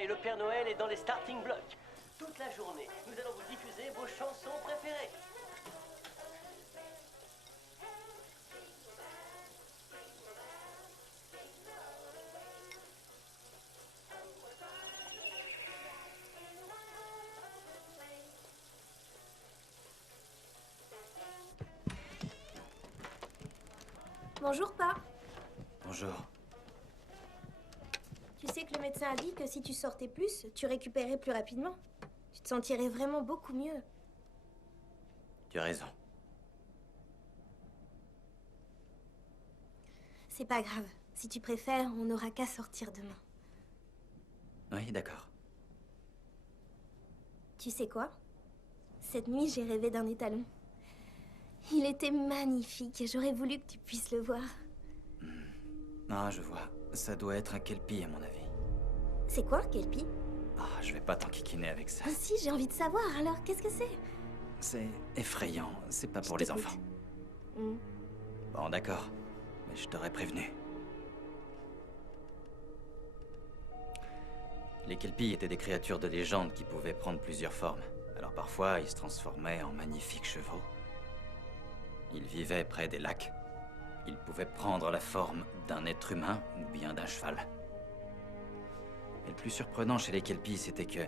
et le Père Noël est dans les starting blocks. Toute la journée, nous allons vous diffuser vos chansons préférées. Bonjour, Pa. Bonjour. Tu sais que le médecin a dit que si tu sortais plus, tu récupérais plus rapidement. Tu te sentirais vraiment beaucoup mieux. Tu as raison. C'est pas grave. Si tu préfères, on n'aura qu'à sortir demain. Oui, d'accord. Tu sais quoi? Cette nuit, j'ai rêvé d'un étalon. Il était magnifique et j'aurais voulu que tu puisses le voir. Ah, je vois. Ça doit être un kelpie, à mon avis. C'est quoi, Kelpie? Ah, je vais pas t'enquiquiner avec ça. Ah si, j'ai envie de savoir, alors qu'est-ce que c'est? C'est effrayant. C'est pas pour Je les t'écoute. enfants. Hmm. Bon, d'accord. Mais je t'aurais prévenu. Les kelpies étaient des créatures de légende qui pouvaient prendre plusieurs formes. Alors parfois, ils se transformaient en magnifiques chevaux. Ils vivaient près des lacs. Ils pouvaient prendre la forme d'un être humain ou bien d'un cheval. Mais le plus surprenant chez les kelpies, c'était que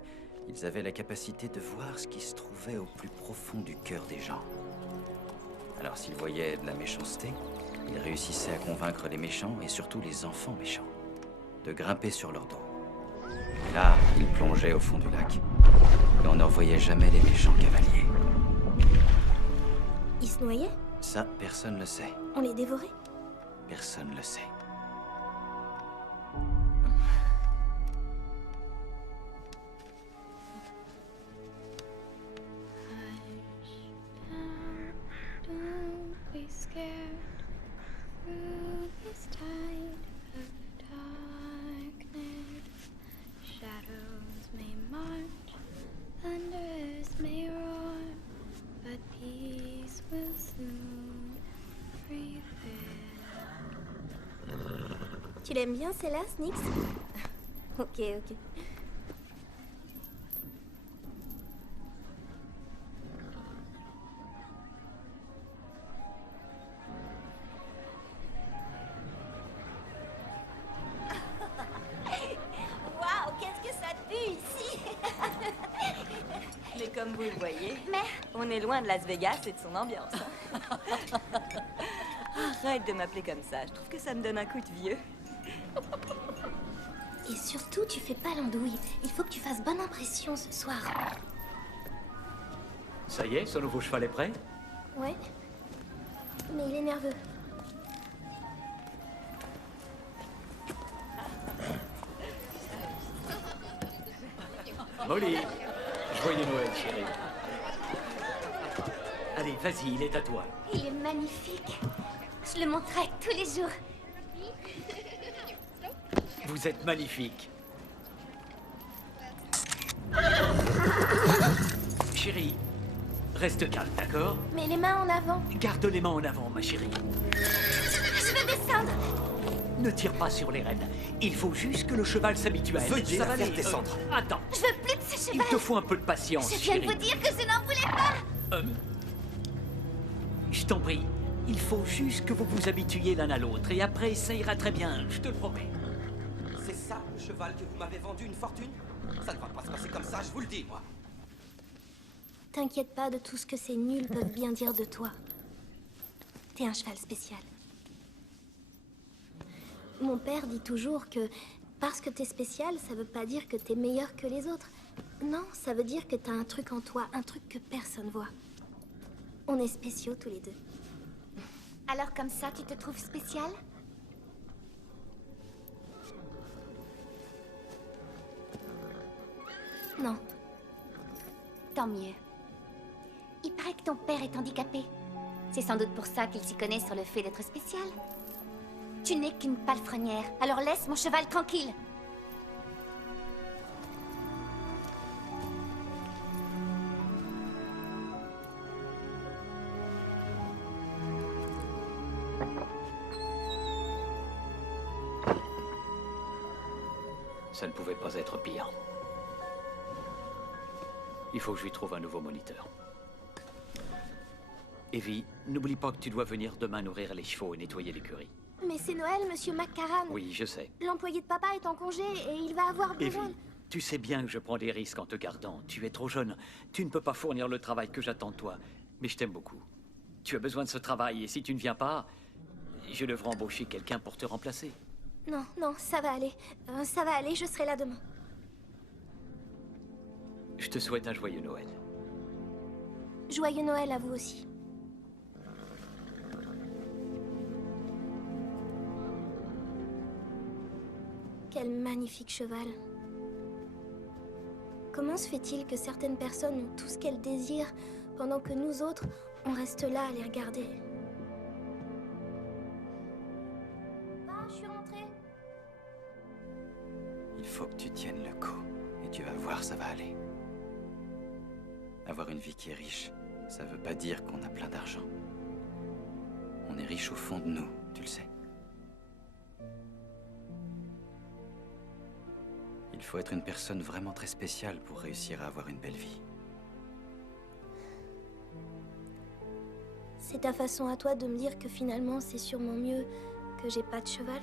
ils avaient la capacité de voir ce qui se trouvait au plus profond du cœur des gens. Alors s'ils voyaient de la méchanceté, ils réussissaient à convaincre les méchants, et surtout les enfants méchants, de grimper sur leur dos. Et là, ils plongeaient au fond du lac. Et on ne revoyait jamais les méchants cavaliers. Ils se noyaient? Ça, personne le sait. On les dévorait? Personne le sait. Don't be scared through this tide of darkness. Shadows may march, thunders may roar, but peace will soon prevail. Tu l'aimes bien, celle-là, Snix? Ok, ok. Waouh, qu'est-ce que ça pue ici! Mais comme vous le voyez, Mais on est loin de Las Vegas et de son ambiance. Arrête de m'appeler comme ça, je trouve que ça me donne un coup de vieux. Et surtout, tu fais pas l'andouille. Il faut que tu fasses bonne impression ce soir. Ça y est, son nouveau cheval est prêt? Ouais. Mais il est nerveux. Molly, joyeux Noël, chérie. Allez, vas-y, il est à toi. il est magnifique. Je le montrerai tous les jours. Vous êtes magnifique. Chérie, reste calme, d'accord? Mais les mains en avant. Garde les mains en avant, ma chérie. Je veux descendre. Ne tire pas sur les rênes. Il faut juste que le cheval s'habitue à elle. Veuillez Ça la va faire aller. descendre. Attends, Je veux plus de ce il cheval. te faut un peu de patience, Je viens de chérie. vous dire que je n'en voulais pas. Je t'en prie. Il faut juste que vous vous habituiez l'un à l'autre. Et après, ça ira très bien, je te le promets. C'est ça le cheval que vous m'avez vendu une fortune? Ça ne va pas se passer comme ça, je vous le dis, moi. T'inquiète pas de tout ce que ces nuls peuvent bien dire de toi. T'es un cheval spécial. Mon père dit toujours que parce que t'es spécial, ça veut pas dire que t'es meilleur que les autres. Non, ça veut dire que t'as un truc en toi, un truc que personne voit. On est spéciaux tous les deux. Alors comme ça, tu te trouves spécial? Non, Tant mieux. Il paraît que ton père est handicapé. C'est sans doute pour ça qu'il s'y connaît sur le fait d'être spécial. Tu n'es qu'une palefrenière, alors laisse mon cheval tranquille. ça ne pouvait pas être pire. Il faut que je lui trouve un nouveau moniteur. Evie, n'oublie pas que tu dois venir demain nourrir les chevaux et nettoyer l'écurie. Mais c'est Noël, monsieur McCarran. Oui, je sais. L'employé de papa est en congé et il va avoir besoin... Evie, tu sais bien que je prends des risques en te gardant. Tu es trop jeune. Tu ne peux pas fournir le travail que j'attends de toi. Mais je t'aime beaucoup. Tu as besoin de ce travail et si tu ne viens pas, je devrais embaucher quelqu'un pour te remplacer. Non, non, ça va aller. Ça va aller, je serai là demain. Je te souhaite un joyeux Noël. Joyeux Noël à vous aussi. Quel magnifique cheval. Comment se fait-il que certaines personnes ont tout ce qu'elles désirent, pendant que nous autres, on reste là à les regarder? Je suis rentrée. Il faut que tu tiennes le coup. Et tu vas voir, ça va aller. Avoir une vie qui est riche, ça veut pas dire qu'on a plein d'argent. On est riche au fond de nous, tu le sais. Il faut être une personne vraiment très spéciale pour réussir à avoir une belle vie. C'est ta façon à toi de me dire que finalement, c'est sûrement mieux que j'ai pas de cheval?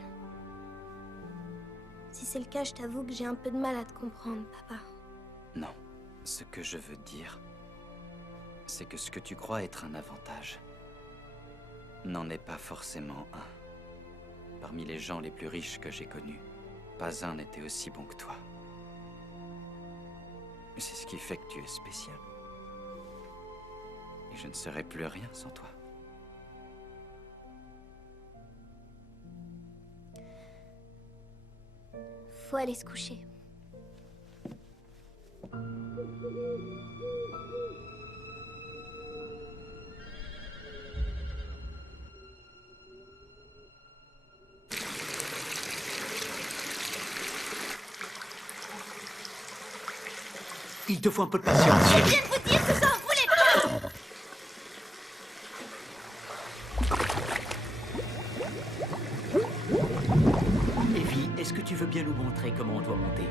Si c'est le cas, je t'avoue que j'ai un peu de mal à te comprendre, papa. Non, ce que je veux dire, c'est que ce que tu crois être un avantage n'en est pas forcément un. Parmi les gens les plus riches que j'ai connus, pas un n'était aussi bon que toi. C'est ce qui fait que tu es spécial. Et je ne serais plus rien sans toi. Faut aller se coucher. Il te faut un peu de patience, chérie. Je viens de vous dire que ça en voulait pas! Evie, est-ce que tu veux bien nous montrer comment on doit monter?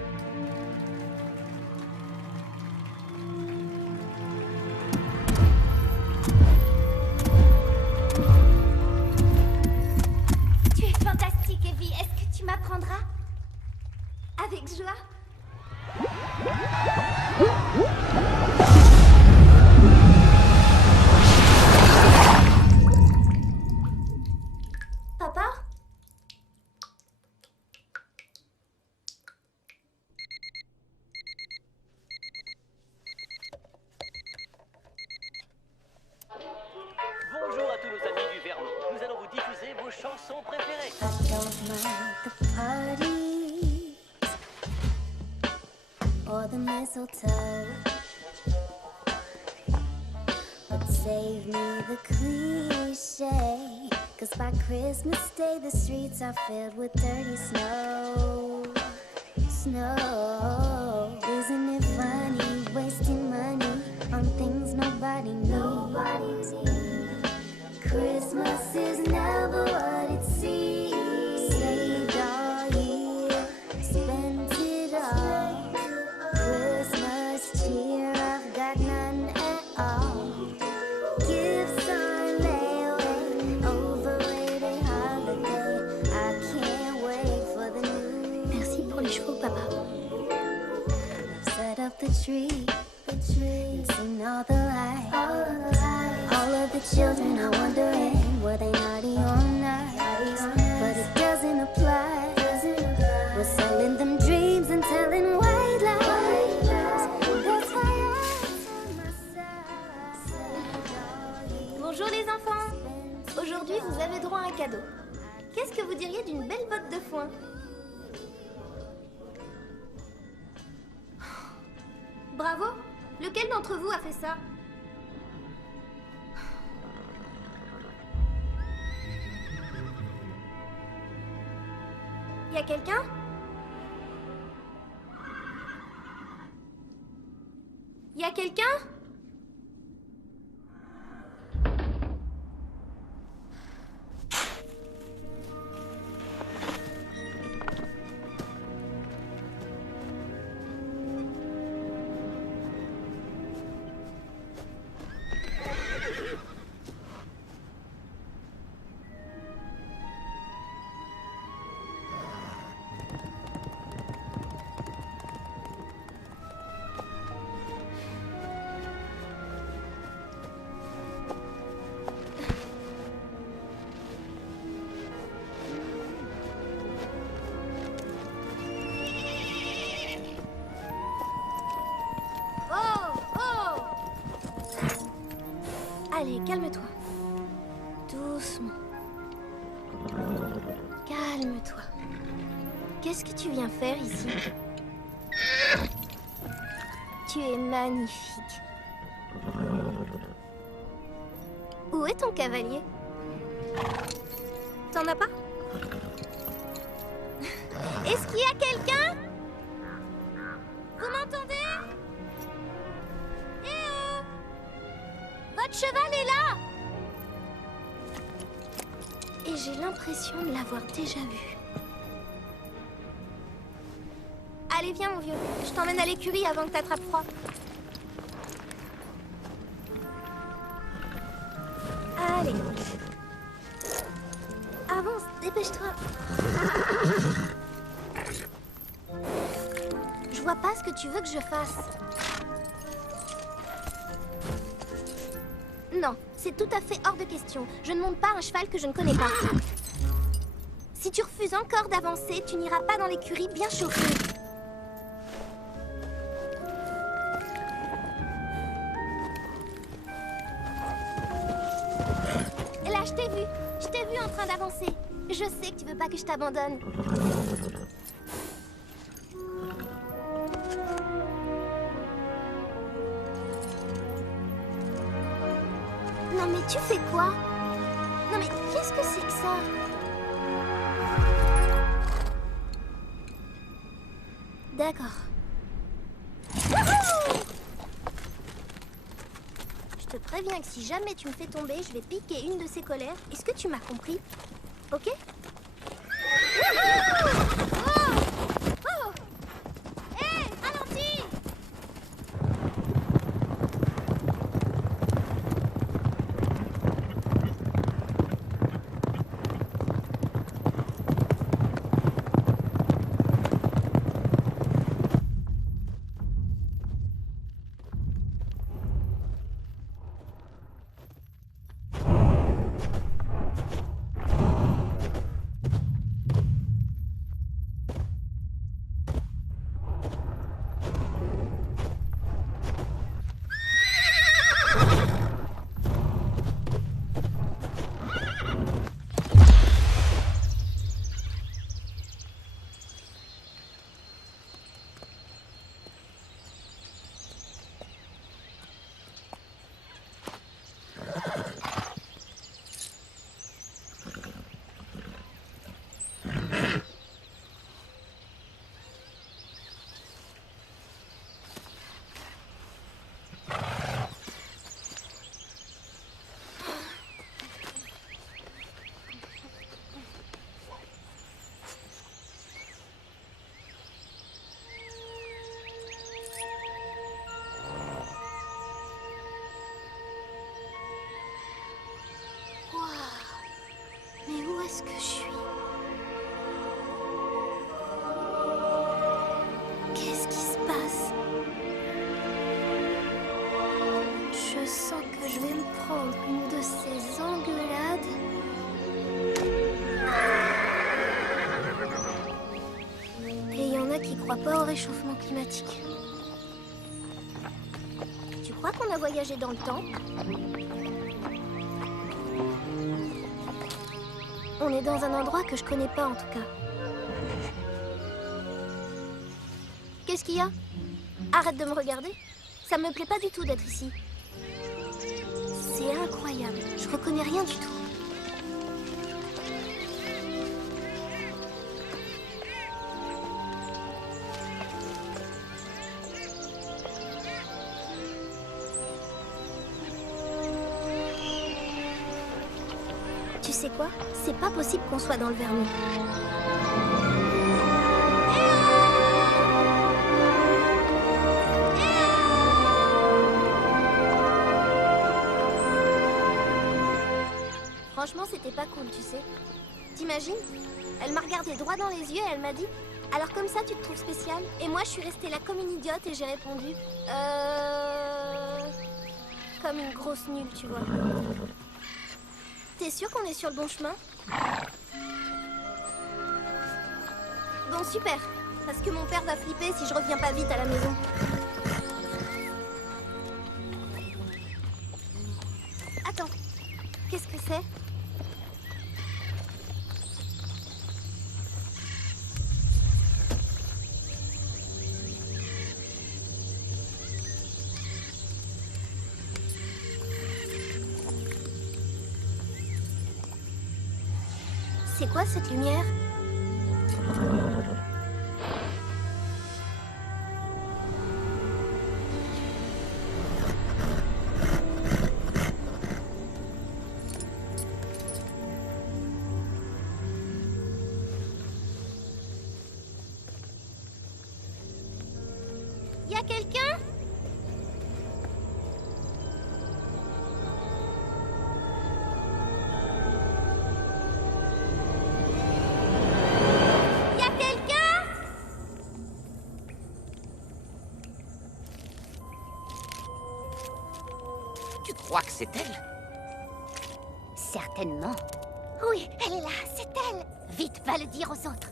Tu es fantastique, Evie. Est-ce que tu m'apprendras? Avec joie. Papa? Bonjour à tous nos amis du Vermont. Nous allons vous diffuser vos chansons préférées. I don't mind the parties or the mistletoe, but save me the cliche, 'cause by Christmas Day the streets are filled with dirty snow. Snow, isn't it funny, wasting money on things nobody needs? Christmas is never what it seems. Saved all year, spent it all. Christmas cheer, I've got none at all. Gifts on layaway, overrated holiday. I can't wait for the new. Merci pour les chevaux, papa. Set up the tree, and seen all the lights. All of the children are wondering, were they naughty or nice? But it doesn't apply. We're selling them dreams and telling white lies. That's why I tell myself. Bonjour les enfants. Aujourd'hui, vous avez droit à un cadeau. Qu'est-ce que vous diriez d'une belle botte de foin? Bravo. Lequel d'entre vous a fait ça? Y a quelqu'un? Y a quelqu'un? Allez, calme-toi. Doucement. Calme-toi. Qu'est-ce que tu viens faire ici? Tu es magnifique. Où est ton cavalier? T'en as pas? Est-ce qu'il y a quelqu'un? Vous m'entendez? Eh oh! Votre cheval est là! Et j'ai l'impression de l'avoir déjà vu. Allez, viens, mon vieux. Je t'emmène à l'écurie avant que t'attrapes froid. Allez. Avance, dépêche-toi. Je vois pas ce que tu veux que je fasse. Non, c'est tout à fait hors de question. Je ne monte pas un cheval que je ne connais pas. Si tu refuses encore d'avancer, tu n'iras pas dans l'écurie bien chauffée. Là, je t'ai vu. Je t'ai vu en train d'avancer. Je sais que tu veux pas que je t'abandonne. Non mais tu fais quoi? Non mais qu'est-ce que c'est que ça? D'accord. Wouhou! Je te préviens que si jamais tu me fais tomber, je vais piquer une de ces colères. Est-ce que tu m'as compris? Ok? Wouhou! Oh! Oh! Hé! Ralentis! Mais où est-ce que je suis? Qu'est-ce qui se passe? Je sens que je vais me prendre une de ces engueulades. Et il y en a qui croient pas au réchauffement climatique. Tu crois qu'on a voyagé dans le temps? On est dans un endroit que je connais pas en tout cas. Qu'est-ce qu'il y a? Arrête de me regarder. Ça me plaît pas du tout d'être ici. C'est incroyable. Je reconnais rien du tout. Tu sais quoi? C'est pas possible qu'on soit dans le vernis. Franchement, c'était pas cool, tu sais. T'imagines? Elle m'a regardé droit dans les yeux et elle m'a dit « Alors comme ça, tu te trouves spécial ?» Et moi, je suis restée là comme une idiote et j'ai répondu « Comme une grosse nulle, tu vois. » T'es sûr qu'on est sur le bon chemin? Bon, super. Parce que mon père va flipper si je reviens pas vite à la maison. C'est quoi cette lumière? Y a quelqu'un? Y a quelqu'un? Tu crois que c'est elle? Certainement. Oui, elle est là, c'est elle. Vite, va le dire aux autres.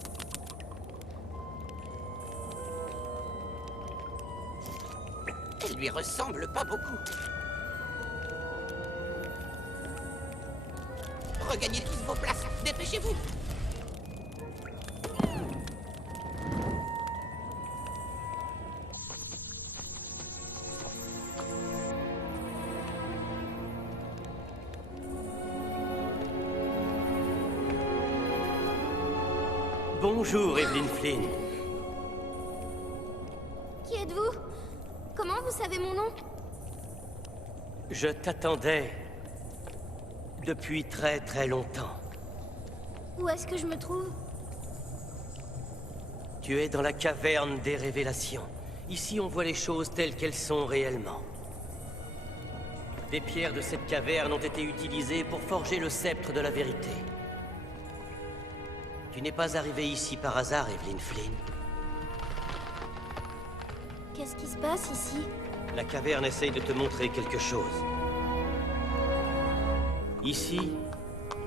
Elle lui ressemble pas beaucoup. Regagnez tous vos places, dépêchez-vous. Bonjour, Evelyn Flynn. Qui êtes-vous? Comment vous savez mon nom? Je t'attendais depuis très très longtemps. Où est-ce que je me trouve? Tu es dans la caverne des révélations. Ici, on voit les choses telles qu'elles sont réellement. Des pierres de cette caverne ont été utilisées pour forger le sceptre de la vérité. Tu n'es pas arrivé ici par hasard, Evelyn Flynn. Qu'est-ce qui se passe ici? La caverne essaye de te montrer quelque chose. Ici,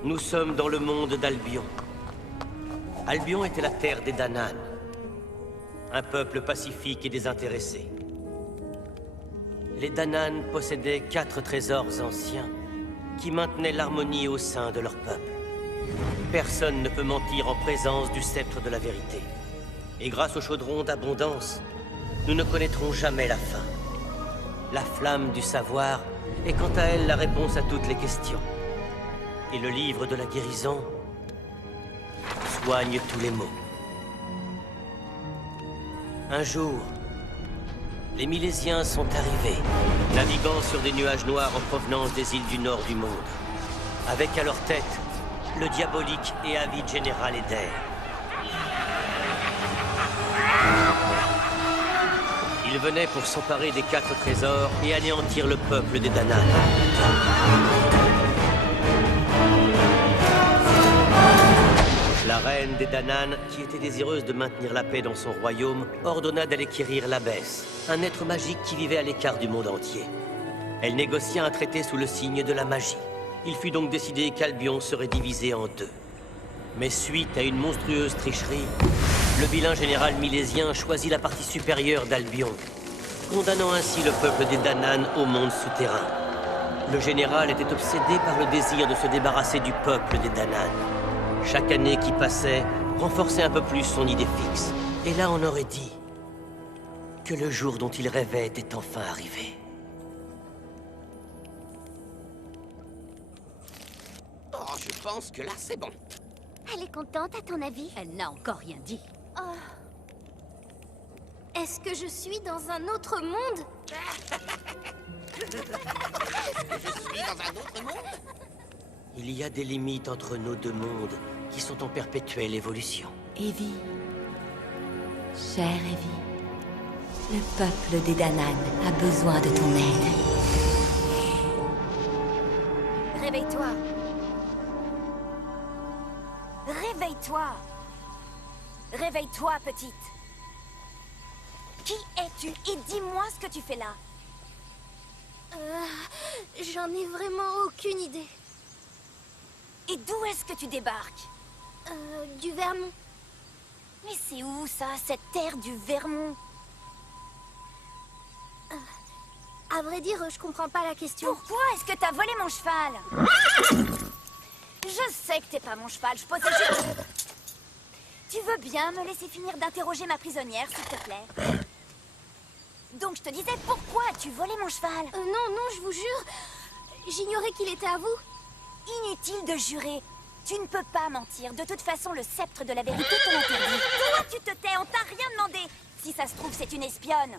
nous sommes dans le monde d'Albion. Albion était la terre des Danann. Un peuple pacifique et désintéressé. Les Danann possédaient 4 trésors anciens qui maintenaient l'harmonie au sein de leur peuple. Personne ne peut mentir en présence du sceptre de la vérité. Et grâce au chaudron d'abondance, nous ne connaîtrons jamais la fin. La flamme du savoir est quant à elle la réponse à toutes les questions. Et le livre de la guérison soigne tous les maux. Un jour, les Milésiens sont arrivés, naviguant sur des nuages noirs en provenance des îles du nord du monde. Avec à leur tête, le diabolique et avide général Eder. Ils venaient pour s'emparer des 4 trésors et anéantir le peuple des Danann. La reine des Danann, qui était désireuse de maintenir la paix dans son royaume, ordonna d'aller quérir l'Abbesse, un être magique qui vivait à l'écart du monde entier. Elle négocia un traité sous le signe de la magie. Il fut donc décidé qu'Albion serait divisé en 2. Mais suite à une monstrueuse tricherie, le vilain général milésien choisit la partie supérieure d'Albion, condamnant ainsi le peuple des Danann au monde souterrain. Le général était obsédé par le désir de se débarrasser du peuple des Danann. Chaque année qui passait renforçait un peu plus son idée fixe. Et là, on aurait dit que le jour dont il rêvait était enfin arrivé. Oh, je pense que là, c'est bon. Elle est contente, à ton avis? Elle n'a encore rien dit. Oh. Est-ce que je suis dans un autre monde? Je suis dans un autre monde. Il y a des limites entre nos 2 mondes qui sont en perpétuelle évolution. Evie. Chère Evie. Le peuple des Danann a besoin de ton aide. Réveille-toi. Réveille-toi. Réveille-toi, petite. Qui es-tu? Et dis-moi ce que tu fais là. J'en ai vraiment aucune idée. Et d'où est-ce que tu débarques? Du Vermont. Mais c'est où ça, cette terre du Vermont? À vrai dire, je comprends pas la question. Pourquoi est-ce que t'as volé mon cheval? Je sais que t'es pas mon cheval, je posais juste... Tu veux bien me laisser finir d'interroger ma prisonnière, s'il te plaît? Donc je te disais, pourquoi as-tu volé mon cheval? Non, je vous jure, j'ignorais qu'il était à vous. Inutile de jurer. Tu ne peux pas mentir. De toute façon, le sceptre de la vérité te l'interdit. Toi, tu te tais, on t'a rien demandé. Si ça se trouve, c'est une espionne.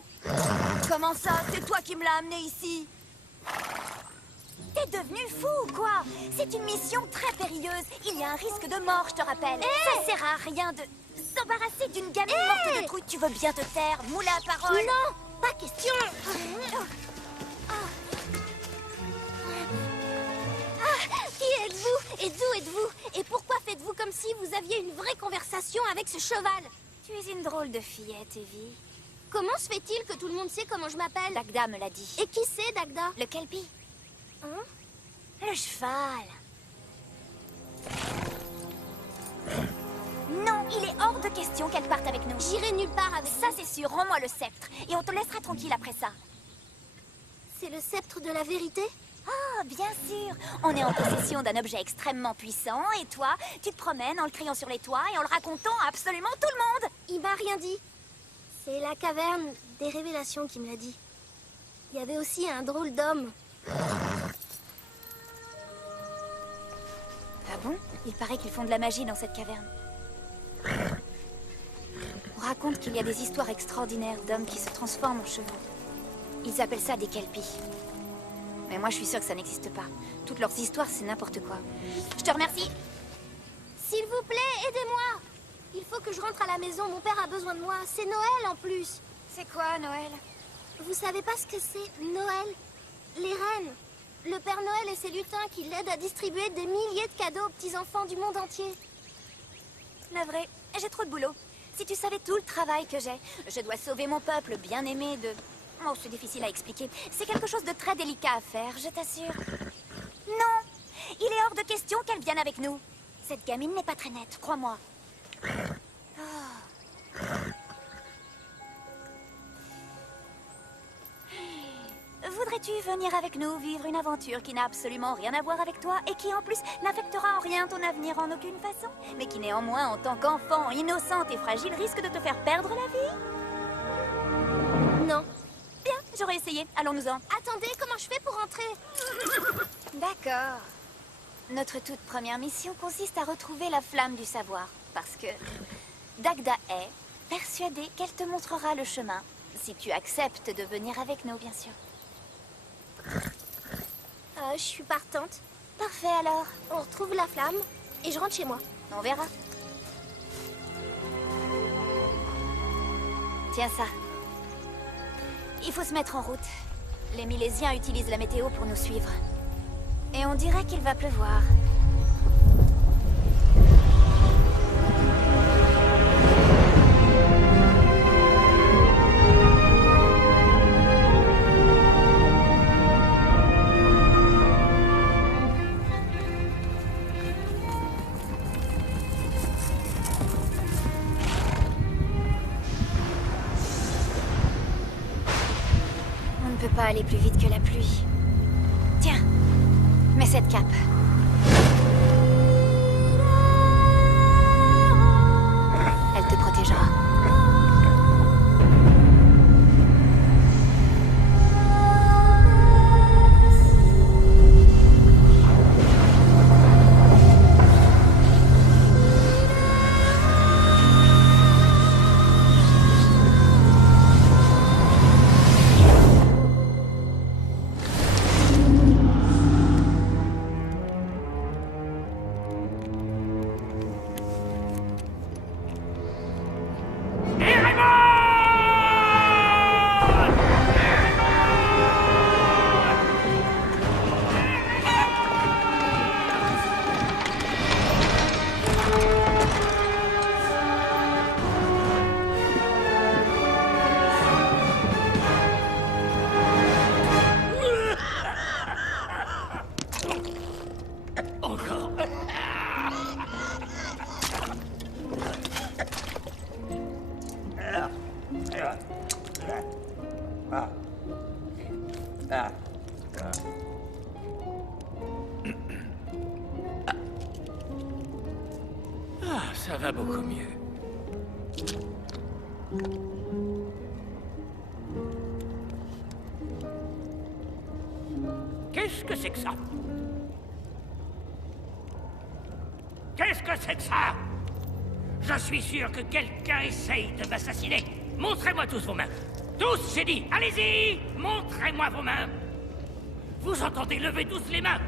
Comment ça? C'est toi qui me l'as amené ici. T'es devenu fou ou quoi? C'est une mission très périlleuse. Il y a un risque de mort, je te rappelle. Ça sert à rien de s'embarrasser d'une gamine morte de trouille. Tu veux bien te taire, moule à parole. Non, pas question. Qui êtes-vous? Et d'où êtes-vous? Et pourquoi faites-vous comme si vous aviez une vraie conversation avec ce cheval? Tu es une drôle de fillette, Evie. Comment se fait-il que tout le monde sait comment je m'appelle? Dagda me l'a dit. Et qui c'est, Dagda? Le Kelpie. Hein? Le cheval. Non, il est hors de question qu'elle parte avec nous. J'irai nulle part avec Ça, c'est sûr. Rends-moi le sceptre. Et on te laissera tranquille après ça. C'est le sceptre de la vérité? Ah, bien sûr. On est en possession d'un objet extrêmement puissant. Et toi, tu te promènes en le criant sur les toits et en le racontant à absolument tout le monde. Il m'a rien dit. C'est la caverne des révélations qui me l'a dit. Il y avait aussi un drôle d'homme. Ah bon? Il paraît qu'ils font de la magie dans cette caverne. On raconte qu'il y a des histoires extraordinaires d'hommes qui se transforment en chevaux. Ils appellent ça des kelpies. Mais moi, je suis sûre que ça n'existe pas. Toutes leurs histoires, c'est n'importe quoi. Je te remercie. S'il vous plaît, aidez-moi. Il faut que je rentre à la maison. Mon père a besoin de moi. C'est Noël en plus. C'est quoi, Noël? Vous savez pas ce que c'est, Noël? Les reines. Le Père Noël et ses lutins qui l'aident à distribuer des milliers de cadeaux aux petits-enfants du monde entier. La vraie, j'ai trop de boulot. Si tu savais tout le travail que j'ai, je dois sauver mon peuple bien-aimé de... Oh, c'est difficile à expliquer. C'est quelque chose de très délicat à faire, je t'assure. Non, il est hors de question qu'elle vienne avec nous. Cette gamine n'est pas très nette, crois-moi. Oh. Voudrais-tu venir avec nous vivre une aventure qui n'a absolument rien à voir avec toi et qui en plus n'affectera en rien ton avenir en aucune façon, mais qui néanmoins, en tant qu'enfant innocente et fragile, risque de te faire perdre la vie? Non. Bien, j'aurais essayé. Allons-nous-en. Attendez, comment je fais pour rentrer? D'accord. Notre toute première mission consiste à retrouver la flamme du savoir, parce que Dagda est persuadée qu'elle te montrera le chemin, si tu acceptes de venir avec nous, bien sûr. Je suis partante. Parfait alors. On retrouve la flamme et je rentre chez moi. On verra. Tiens ça. Il faut se mettre en route. Les Milésiens utilisent la météo pour nous suivre. Et on dirait qu'il va pleuvoir. On ne peut pas aller plus vite que la pluie. Tiens, mets cette cape. Elle te protégera. Ça va beaucoup mieux. Qu'est-ce que c'est que ça? Qu'est-ce que c'est que ça? Je suis sûr que quelqu'un essaye de m'assassiner. Montrez-moi tous vos mains. Tous, j'ai dit. Allez-y! Montrez-moi vos mains. Vous entendez? Levez tous les mains.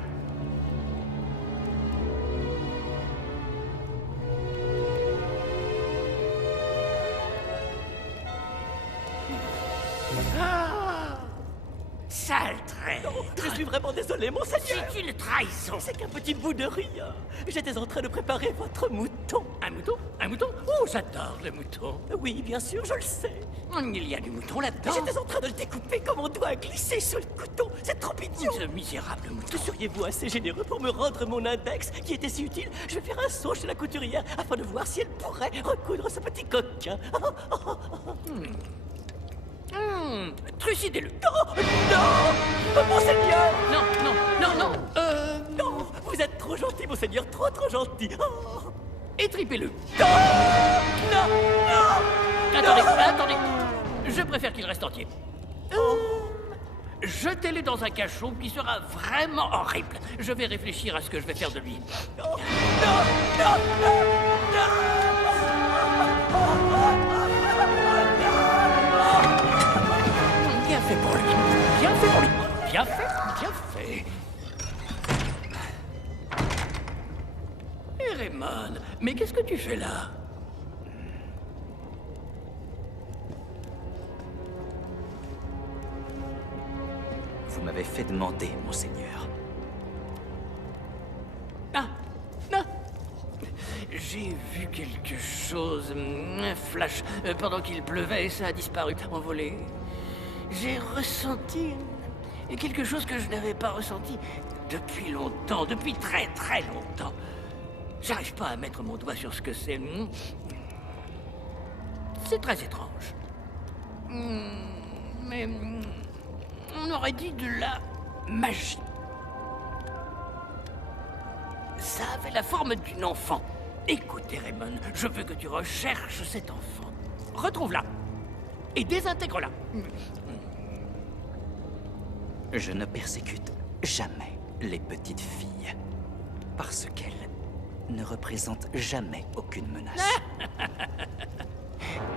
Ah! Sale traître! Je suis vraiment désolé, monseigneur. C'est une trahison. C'est qu'un petit bout de rien. J'étais en train de préparer votre mouton. Un mouton? Un mouton? Oh, j'adore le mouton. Oui, bien sûr, je le sais. Il y a du mouton là-dedans. J'étais en train de le découper comme on doit glisser sous le couteau. C'est trop idiot. Ce misérable mouton. Seriez-vous assez généreux pour me rendre mon index qui était si utile? Je vais faire un saut chez la couturière afin de voir si elle pourrait recoudre ce petit coquin. Trucidez-le. Non, non, monseigneur. Non. Non, vous êtes trop gentil, monseigneur, trop gentil. Oh. Étripez-le. Non, non. Attendez. Je préfère qu'il reste entier. Jetez-le dans un cachot qui sera vraiment horrible. Je vais réfléchir à ce que je vais faire de lui. Non. Bien fait pour lui. Bien fait. Hé, Raymond, mais qu'est-ce que tu fais là? Vous m'avez fait demander, monseigneur. Ah, non. J'ai vu quelque chose, un flash, pendant qu'il pleuvait et ça a disparu, envolé. J'ai ressenti quelque chose que je n'avais pas ressenti depuis longtemps, depuis très longtemps. J'arrive pas à mettre mon doigt sur ce que c'est. C'est très étrange. Mais on aurait dit de la magie. Ça avait la forme d'une enfant. Écoutez, Raymond, je veux que tu recherches cet enfant. Retrouve-la et désintègre-la. Je ne persécute jamais les petites filles. Parce qu'elles ne représentent jamais aucune menace.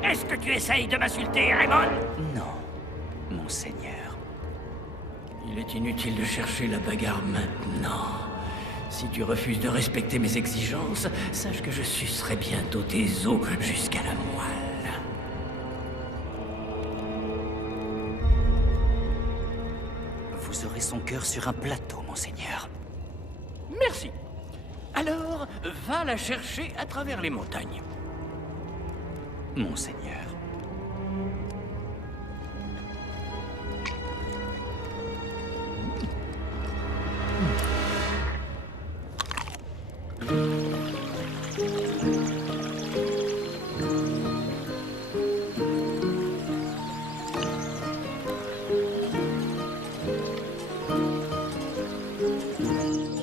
Est-ce que tu essayes de m'insulter, Raymond? Non, monseigneur. Il est inutile de chercher la bagarre maintenant. Si tu refuses de respecter mes exigences, sache que je sucerai bientôt tes os jusqu'à la moelle. Vous aurez son cœur sur un plateau, monseigneur. Merci. Alors, va la chercher à travers les montagnes. Monseigneur.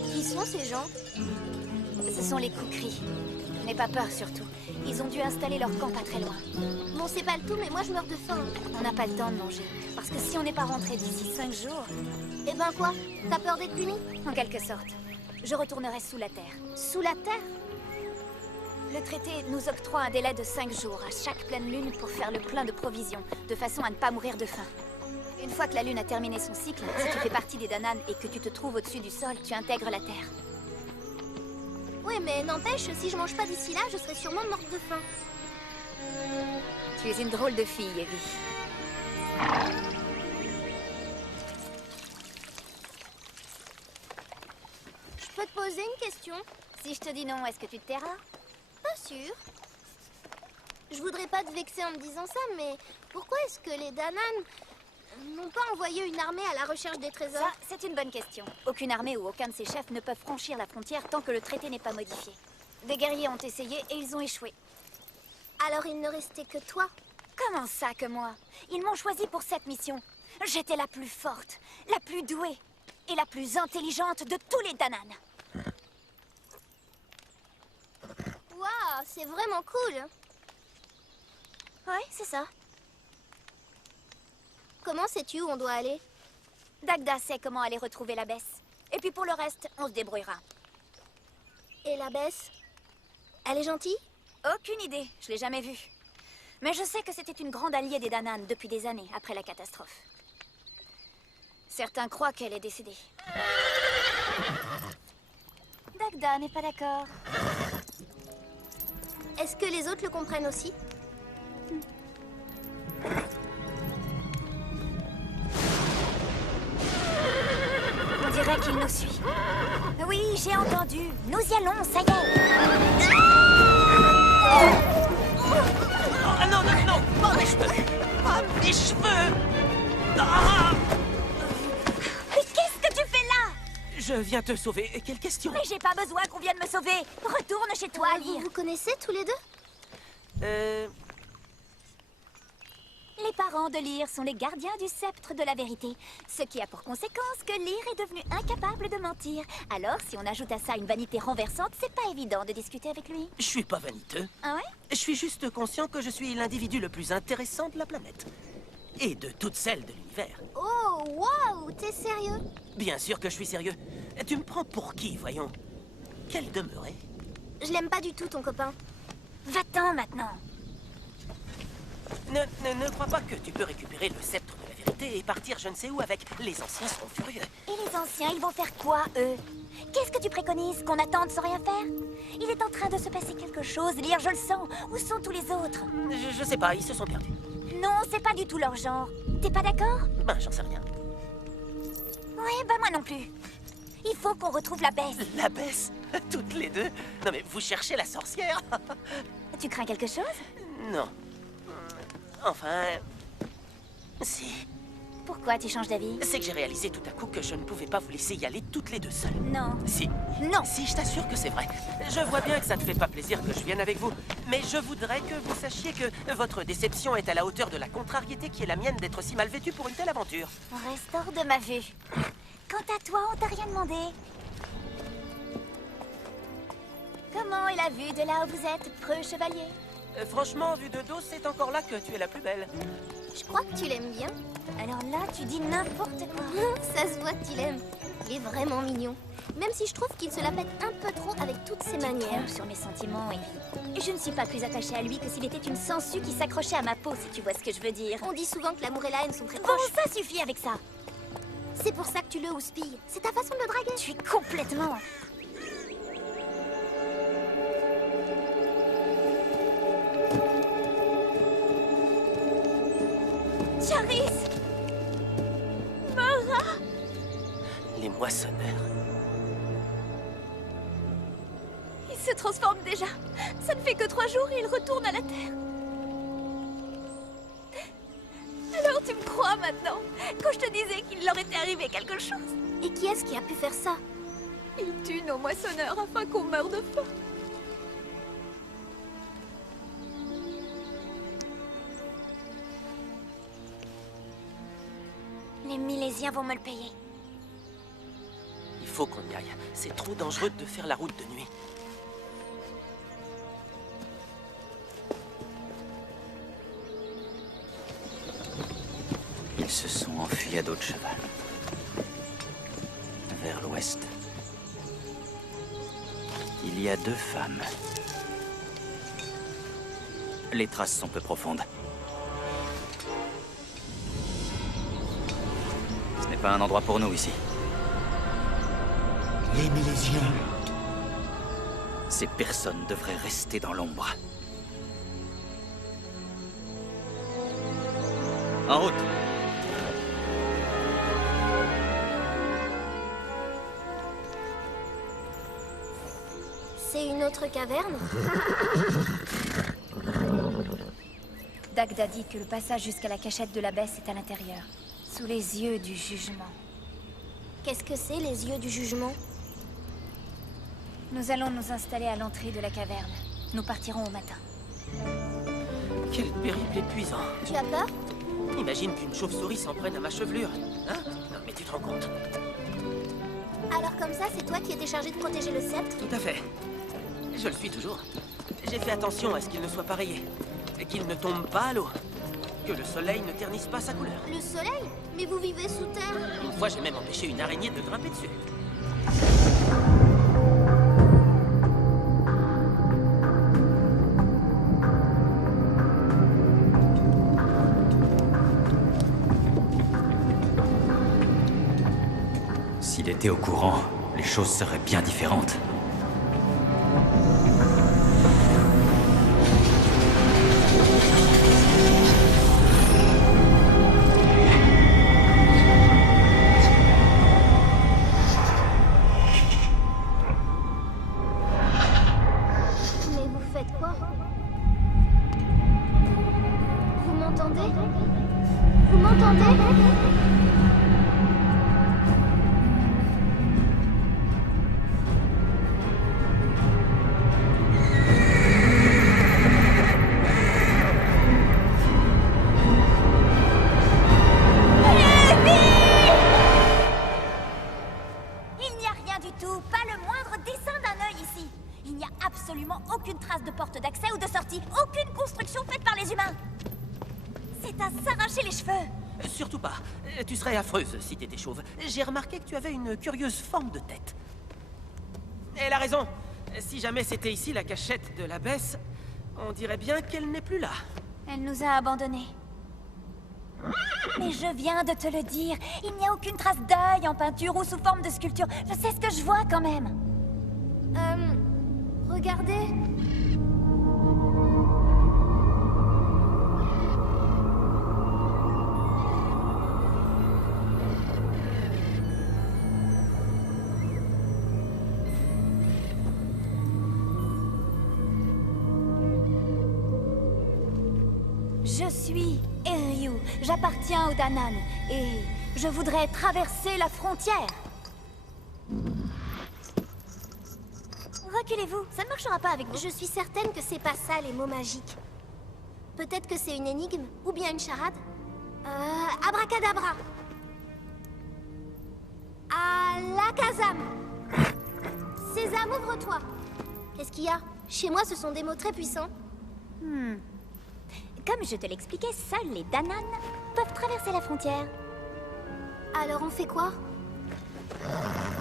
Qui sont ces gens? Ce sont les Kukri. N'aie pas peur, surtout. Ils ont dû installer leur camp pas très loin. Bon, c'est pas le tout, mais moi je meurs de faim. On n'a pas le temps de manger. Parce que si on n'est pas rentré d'ici 5 jours... Eh ben quoi? T'as peur d'être puni? En quelque sorte. Je retournerai sous la terre. Sous la terre? Le traité nous octroie un délai de 5 jours à chaque pleine lune pour faire le plein de provisions, de façon à ne pas mourir de faim. Une fois que la lune a terminé son cycle, si tu fais partie des Danann et que tu te trouves au-dessus du sol, tu intègres la terre. Ouais, mais n'empêche, si je mange pas d'ici là, je serai sûrement morte de faim. Tu es une drôle de fille, Evie. Je peux te poser une question? Si je te dis non, est-ce que tu te tairas? Pas sûr. Je voudrais pas te vexer en me disant ça, mais pourquoi est-ce que les Danann n'ont pas envoyé une armée à la recherche des trésors? Ça, c'est une bonne question. Aucune armée ou aucun de ses chefs ne peuvent franchir la frontière tant que le traité n'est pas modifié. Des guerriers ont essayé et ils ont échoué. Alors il ne restait que toi? Comment ça que moi? Ils m'ont choisi pour cette mission. J'étais la plus forte, la plus douée et la plus intelligente de tous les Danann. Waouh, c'est vraiment cool. Ouais, c'est ça. Comment sais-tu où on doit aller? Dagda sait comment aller retrouver l'abbesse. Et puis pour le reste, on se débrouillera. Et l'abbesse? Elle est gentille? Aucune idée, je l'ai jamais vue. Mais je sais que c'était une grande alliée des Danann depuis des années, après la catastrophe. Certains croient qu'elle est décédée. Dagda n'est pas d'accord. Est-ce que les autres le comprennent aussi? On dirait qu'il nous suit. Oui, j'ai entendu. Nous y allons, ça y est. Ah non, non, non! Pas mes cheveux! Pas mes cheveux! Ah! Mais qu'est-ce que tu fais là? Je viens te sauver. Quelle question? Mais j'ai pas besoin qu'on vienne me sauver. Retourne chez toi, Vous Lyre. vous connaissez tous les deux? Les parents de Lyre sont les gardiens du sceptre de la vérité. Ce qui a pour conséquence que Lyre est devenu incapable de mentir. Alors, si on ajoute à ça une vanité renversante, c'est pas évident de discuter avec lui. Je suis pas vaniteux. Ah ouais? Je suis juste conscient que je suis l'individu le plus intéressant de la planète. Et de toutes celles de l'univers. Oh, waouh! T'es sérieux? Bien sûr que je suis sérieux. Tu me prends pour qui, voyons? Quelle demeurée? Je l'aime pas du tout, ton copain. Va-t'en maintenant. Ne crois pas que tu peux récupérer le sceptre de la vérité et partir je ne sais où avec. Les anciens seront furieux. Et les anciens, ils vont faire quoi, eux? Qu'est-ce que tu préconises? Qu'on attende sans rien faire? Il est en train de se passer quelque chose, Lyre, je le sens. Où sont tous les autres? Je sais pas, ils se sont perdus. Non, c'est pas du tout leur genre. T'es pas d'accord? Ben, j'en sais rien. Ouais, bah moi non plus. Il faut qu'on retrouve la baisse. La baisse? Toutes les deux? Non mais vous cherchez la sorcière? Tu crains quelque chose? Non. Enfin... Si. Pourquoi tu changes d'avis? C'est que j'ai réalisé tout à coup que je ne pouvais pas vous laisser y aller toutes les deux seules. Non. Si. Non. Si, je t'assure que c'est vrai. Je vois bien que ça te fait pas plaisir que je vienne avec vous. Mais je voudrais que vous sachiez que votre déception est à la hauteur de la contrariété qui est la mienne d'être si mal vêtue pour une telle aventure. On reste hors de ma vue. Quant à toi, on t'a rien demandé. Comment est la vue de là où vous êtes, preux chevalier? Franchement, vu de dos, c'est encore là que tu es la plus belle. Je crois que tu l'aimes bien. Alors là, tu dis n'importe quoi. Ça se voit que tu l'aimes. Il est vraiment mignon. Même si je trouve qu'il se la pète un peu trop avec toutes ses manières. Tu te trompes sur mes sentiments, Evie. Et je ne suis pas plus attachée à lui que s'il était une sangsue qui s'accrochait à ma peau, si tu vois ce que je veux dire. On dit souvent que l'amour et la haine sont très Bon, proches. ça suffit avec ça. C'est pour ça que tu le houspilles. C'est ta façon de le draguer. Tu es complètement... Charis! Mara! Les moissonneurs. Il se transforme déjà. Ça ne fait que 3 jours et il retourne à la Terre. Alors tu me crois maintenant, quand je te disais qu'il leur était arrivé quelque chose? Et qui est-ce qui a pu faire ça? Il tue nos moissonneurs afin qu'on meure de faim. Les Milésiens vont me le payer. Il faut qu'on y aille. C'est trop dangereux de faire la route de nuit. Ils se sont enfuis à dos de cheval. Vers l'ouest. Il y a 2 femmes. Les traces sont peu profondes. Ce n'est pas un endroit pour nous ici. Les Milésiens. Ces personnes devraient rester dans l'ombre. En route! C'est une autre caverne? Dagda dit que le passage jusqu'à la cachette de la baisse est à l'intérieur, sous les yeux du jugement. Qu'est-ce que c'est, les yeux du jugement? Nous allons nous installer à l'entrée de la caverne. Nous partirons au matin. Quel périple épuisant. Tu as peur? Imagine qu'une chauve-souris s'en prenne à ma chevelure. Hein? Non, mais tu te rends compte? Alors comme ça, c'est toi qui étais chargé de protéger le sceptre? Tout à fait. Je le suis toujours. J'ai fait attention à ce qu'il ne soit pas rayé. Et qu'il ne tombe pas à l'eau. Que le soleil ne ternisse pas sa couleur. Le soleil? Mais vous vivez sous terre? Une fois, j'ai même empêché une araignée de grimper dessus. S'il était au courant, les choses seraient bien différentes. Mais vous faites quoi? Vous m'entendez? Vous m'entendez? Il n'y a rien du tout, pas le moindre dessin d'un œil ici. Il n'y a absolument aucune trace de porte d'accès ou de sortie, aucune construction faite par les humains. C'est à s'arracher les cheveux. Surtout pas. Tu serais affreuse si t'étais chauve. J'ai remarqué que tu avais une curieuse forme de tête. Elle a raison. Si jamais c'était ici la cachette de l'abbesse, on dirait bien qu'elle n'est plus là. Elle nous a abandonnés. Mais je viens de te le dire, il n'y a aucune trace d'œil en peinture ou sous forme de sculpture. Je sais ce que je vois quand même. Regardez. Je suis Eryu, j'appartiens au Danan, et je voudrais traverser la frontière. Reculez-vous, ça ne marchera pas avec vous. Je suis certaine que c'est pas ça les mots magiques. Peut-être que c'est une énigme ou bien une charade. Abracadabra. Alakazam. Sésame, ouvre-toi. Qu'est-ce qu'il y a? Chez moi, ce sont des mots très puissants. Comme je te l'expliquais, seuls les Danan peuvent traverser la frontière. Alors on fait quoi?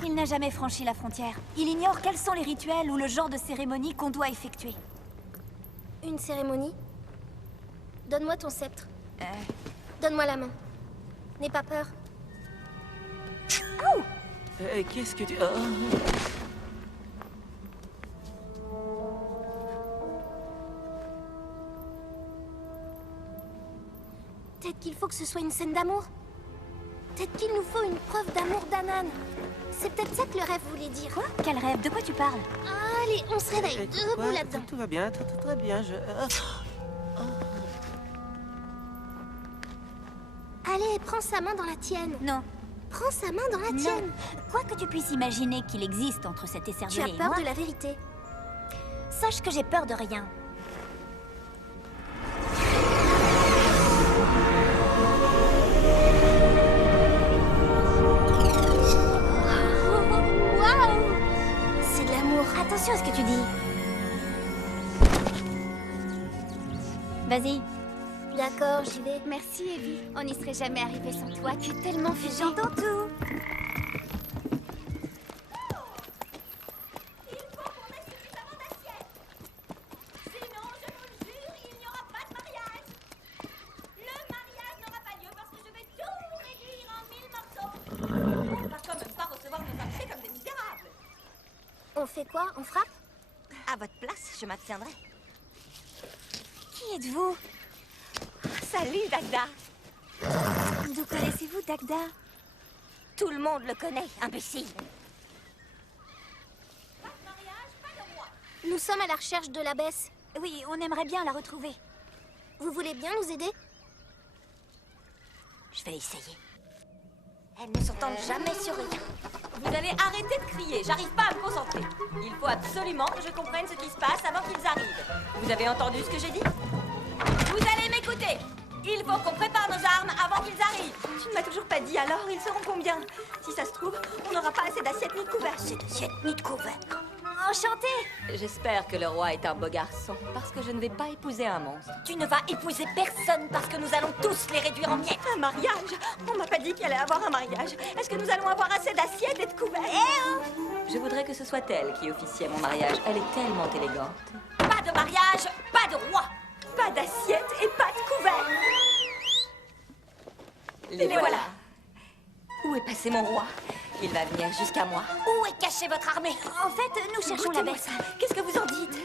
Il n'a jamais franchi la frontière. Il ignore quels sont les rituels ou le genre de cérémonie qu'on doit effectuer. Une cérémonie? Donne-moi ton sceptre. Donne-moi la main. N'aie pas peur. Oh! Qu'est-ce que tu... Peut-être qu'il faut que ce soit une scène d'amour. Peut-être qu'il nous faut une preuve d'amour d'Anan. C'est peut-être ça que le rêve voulait dire. Quoi? Quel rêve? De quoi tu parles? Allez, on se réveille. Debout là-dedans. Tout va bien, très bien, Allez, prends sa main dans la tienne. Non. Prends sa main dans la tienne. Non. Quoi que tu puisses imaginer qu'il existe entre cet Tu écervelé as et peur moi, de la vérité. sache que j'ai peur de rien. Waouh! C'est de l'amour. Attention à ce que tu dis. Vas-y. D'accord, j'y vais. Merci, Evie. On n'y serait jamais arrivé sans toi. Tu es tellement fusée. J'entends tout. On fait quoi? On frappe? À votre place, je m'abstiendrai. Qui êtes-vous? Salut, Dagda. D'où connaissez-vous Dagda? Tout le monde le connaît, imbécile. Nous sommes à la recherche de l'abbesse. Oui, on aimerait bien la retrouver. Vous voulez bien nous aider? Je vais essayer. Elles ne s'entendent jamais sur rien. Vous allez arrêter de crier, j'arrive pas à me concentrer. Il faut absolument que je comprenne ce qui se passe avant qu'ils arrivent. Vous avez entendu ce que j'ai dit? Vous allez m'écouter. Il faut qu'on prépare nos armes avant qu'ils arrivent. Tu ne m'as toujours pas dit alors, ils seront combien? Si ça se trouve, on n'aura pas assez d'assiettes ni de couverts. Assez d'assiettes ni de couverts. Enchantée. J'espère que le roi est un beau garçon, parce que je ne vais pas épouser un monstre. Tu ne vas épouser personne parce que nous allons tous les réduire en miettes. Un mariage? On m'a pas dit qu'il allait avoir un mariage. Est-ce que nous allons avoir assez d'assiettes et de couverts? Je voudrais que ce soit elle qui officie à mon mariage. Elle est tellement élégante. Pas de mariage, pas de roi. Pas d'assiettes et pas de couverts. Les voilà. Où est passé mon roi? Il va venir jusqu'à moi. Où est cachée votre armée? En fait, nous cherchons la bête. Qu'est-ce que vous en dites?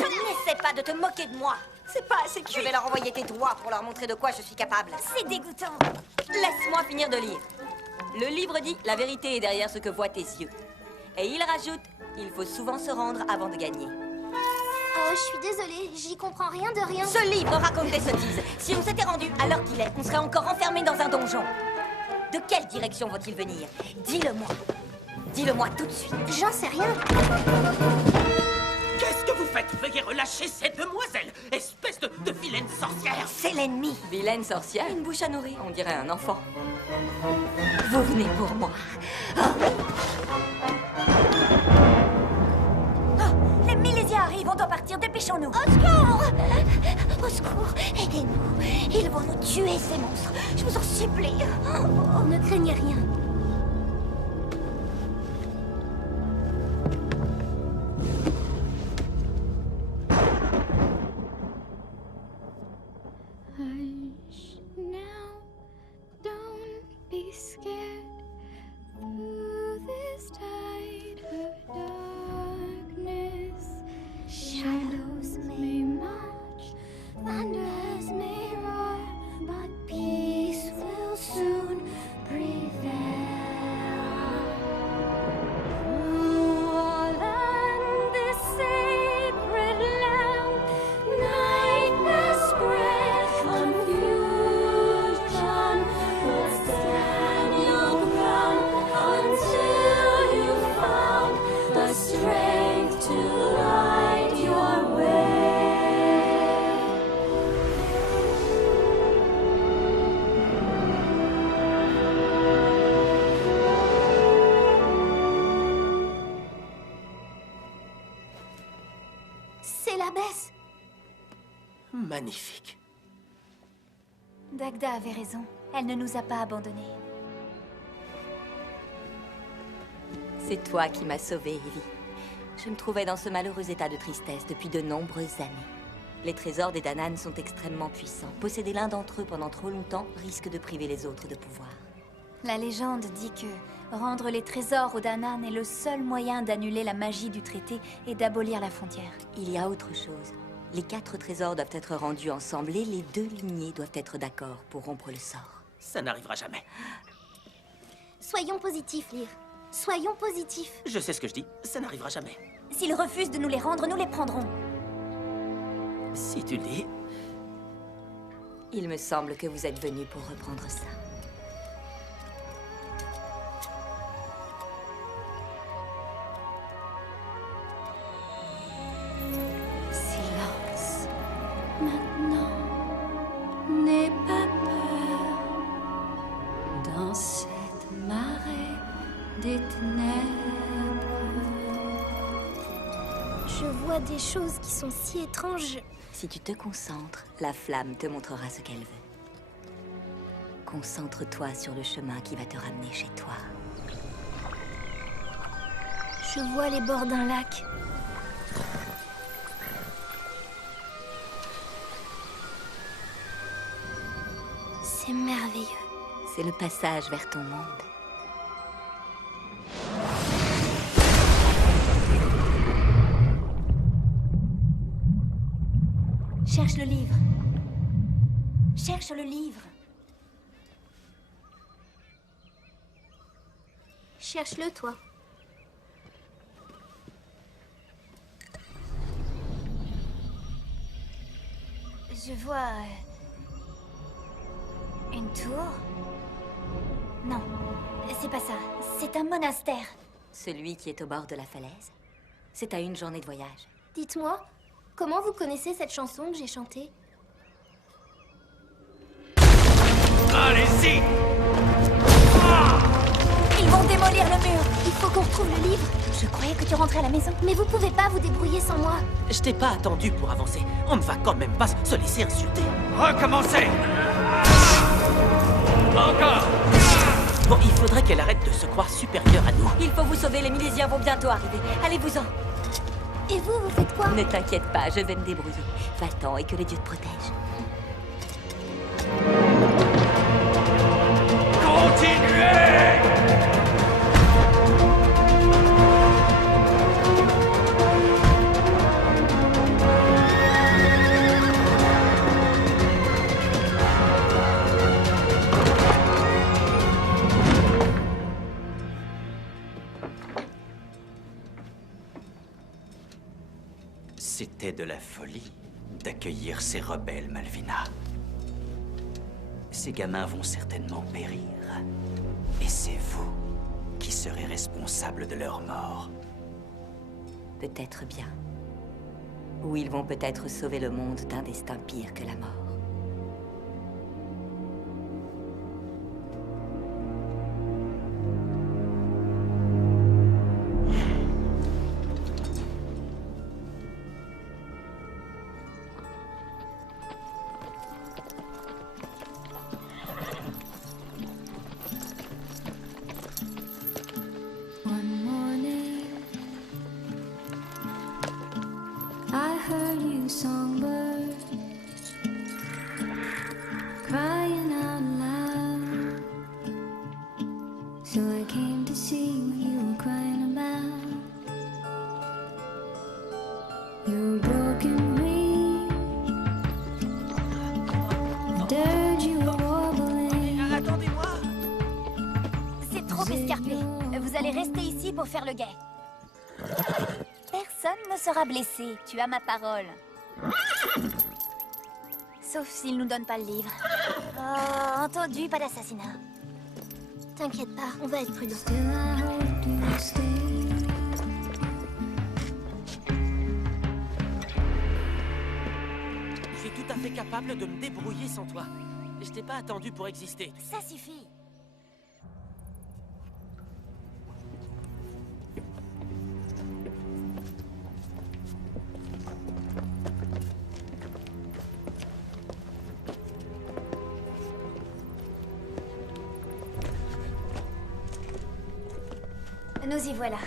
N'essaie pas de te moquer de moi. C'est pas assez cuit. Je vais leur envoyer tes doigts pour leur montrer de quoi je suis capable. C'est dégoûtant. Laisse-moi finir de lire. Le livre dit « La vérité est derrière ce que voient tes yeux ». Et il rajoute « Il faut souvent se rendre avant de gagner ». Je suis désolée, j'y comprends rien de rien. Ce livre raconte des sottises. Si on s'était rendu à l'heure qu'il est, on serait encore enfermé dans un donjon. De quelle direction vont-ils venir? Dis-le-moi. Dis-le-moi tout de suite. J'en sais rien. Qu'est-ce que vous faites? Veuillez relâcher cette demoiselle, espèce de vilaine sorcière. C'est l'ennemi. Vilaine sorcière, une bouche à nourrir. On dirait un enfant. Vous venez pour moi. Les Milésiens arrivent, on doit partir, dépêchons-nous. Au secours! Au secours, aidez-nous. Ils vont nous tuer, ces monstres. Je vous en supplie. Ne craignez rien. Hush now, don't be scared. Through this tide of darkness, shadows may march, thunders may roar, but peace will soon prevail. All in this sacred land, night has spread confusion. But stand your ground until you found the strength to light your way. C'est l'abbesse. Magnifique. Dagda avait raison. Elle ne nous a pas abandonnés. C'est toi qui m'as sauvée, Evie. Je me trouvais dans ce malheureux état de tristesse depuis de nombreuses années. Les trésors des Danann sont extrêmement puissants. Posséder l'un d'entre eux pendant trop longtemps risque de priver les autres de pouvoir. La légende dit que rendre les trésors aux Danann est le seul moyen d'annuler la magie du traité et d'abolir la frontière. Il y a autre chose. Les 4 trésors doivent être rendus ensemble et les 2 lignées doivent être d'accord pour rompre le sort. Ça n'arrivera jamais. Soyons positifs, Lyre. Soyons positifs. Je sais ce que je dis, ça n'arrivera jamais. S'ils refusent de nous les rendre, nous les prendrons. Si tu le dis. Il me semble que vous êtes venu pour reprendre ça. Silence. Maintenant, n'aie pas peur. Dans cette marée des ténèbres, Je vois des choses qui sont si étranges. Si tu te concentres, la flamme te montrera ce qu'elle veut. Concentre-toi sur le chemin qui va te ramener chez toi. Je vois les bords d'un lac. C'est merveilleux. C'est le passage vers ton monde. Cherche le livre. Cherche le livre. Cherche-le, toi. Je vois... une tour? Non, c'est pas ça. C'est un monastère. Celui qui est au bord de la falaise. C'est à une journée de voyage. Dites-moi, comment vous connaissez cette chanson que j'ai chantée? Allez-y! Ils vont démolir le mur. Il faut qu'on retrouve le livre. Je croyais que tu rentrais à la maison. Mais vous pouvez pas vous débrouiller sans moi. Je t'ai pas attendu pour avancer. On ne va quand même pas se laisser insulter. Recommencez! Encore! Bon, il faudrait qu'elle arrête de se croire supérieure à nous. Il faut vous sauver, les Milésiens vont bientôt arriver. Allez-vous-en. Et vous, vous faites quoi? Ne t'inquiète pas, je vais me débrouiller. Va-t'en et que les dieux te protègent. Continuez! c'était de la folie d'accueillir ces rebelles, Malvina. Ces gamins vont certainement périr. Et c'est vous qui serez responsable de leur mort. Peut-être bien. Ou ils vont peut-être sauver le monde d'un destin pire que la mort. One morning, I heard you, songbird, crying out loud. So I came to see what you were crying about. Your broken wing, the dirge you were wobbling. Attendez-moi! C'est trop escarpé. Vous allez rester ici pour faire le guet. Personne ne sera blessé, tu as ma parole. Sauf s'il nous donne pas le livre. Oh, entendu, pas d'assassinat. T'inquiète pas, on va être prudent. Still I hope to stay. Je suis tout à fait capable de me débrouiller sans toi. Je t'ai pas attendu pour exister. Ça suffit. Nous y voilà.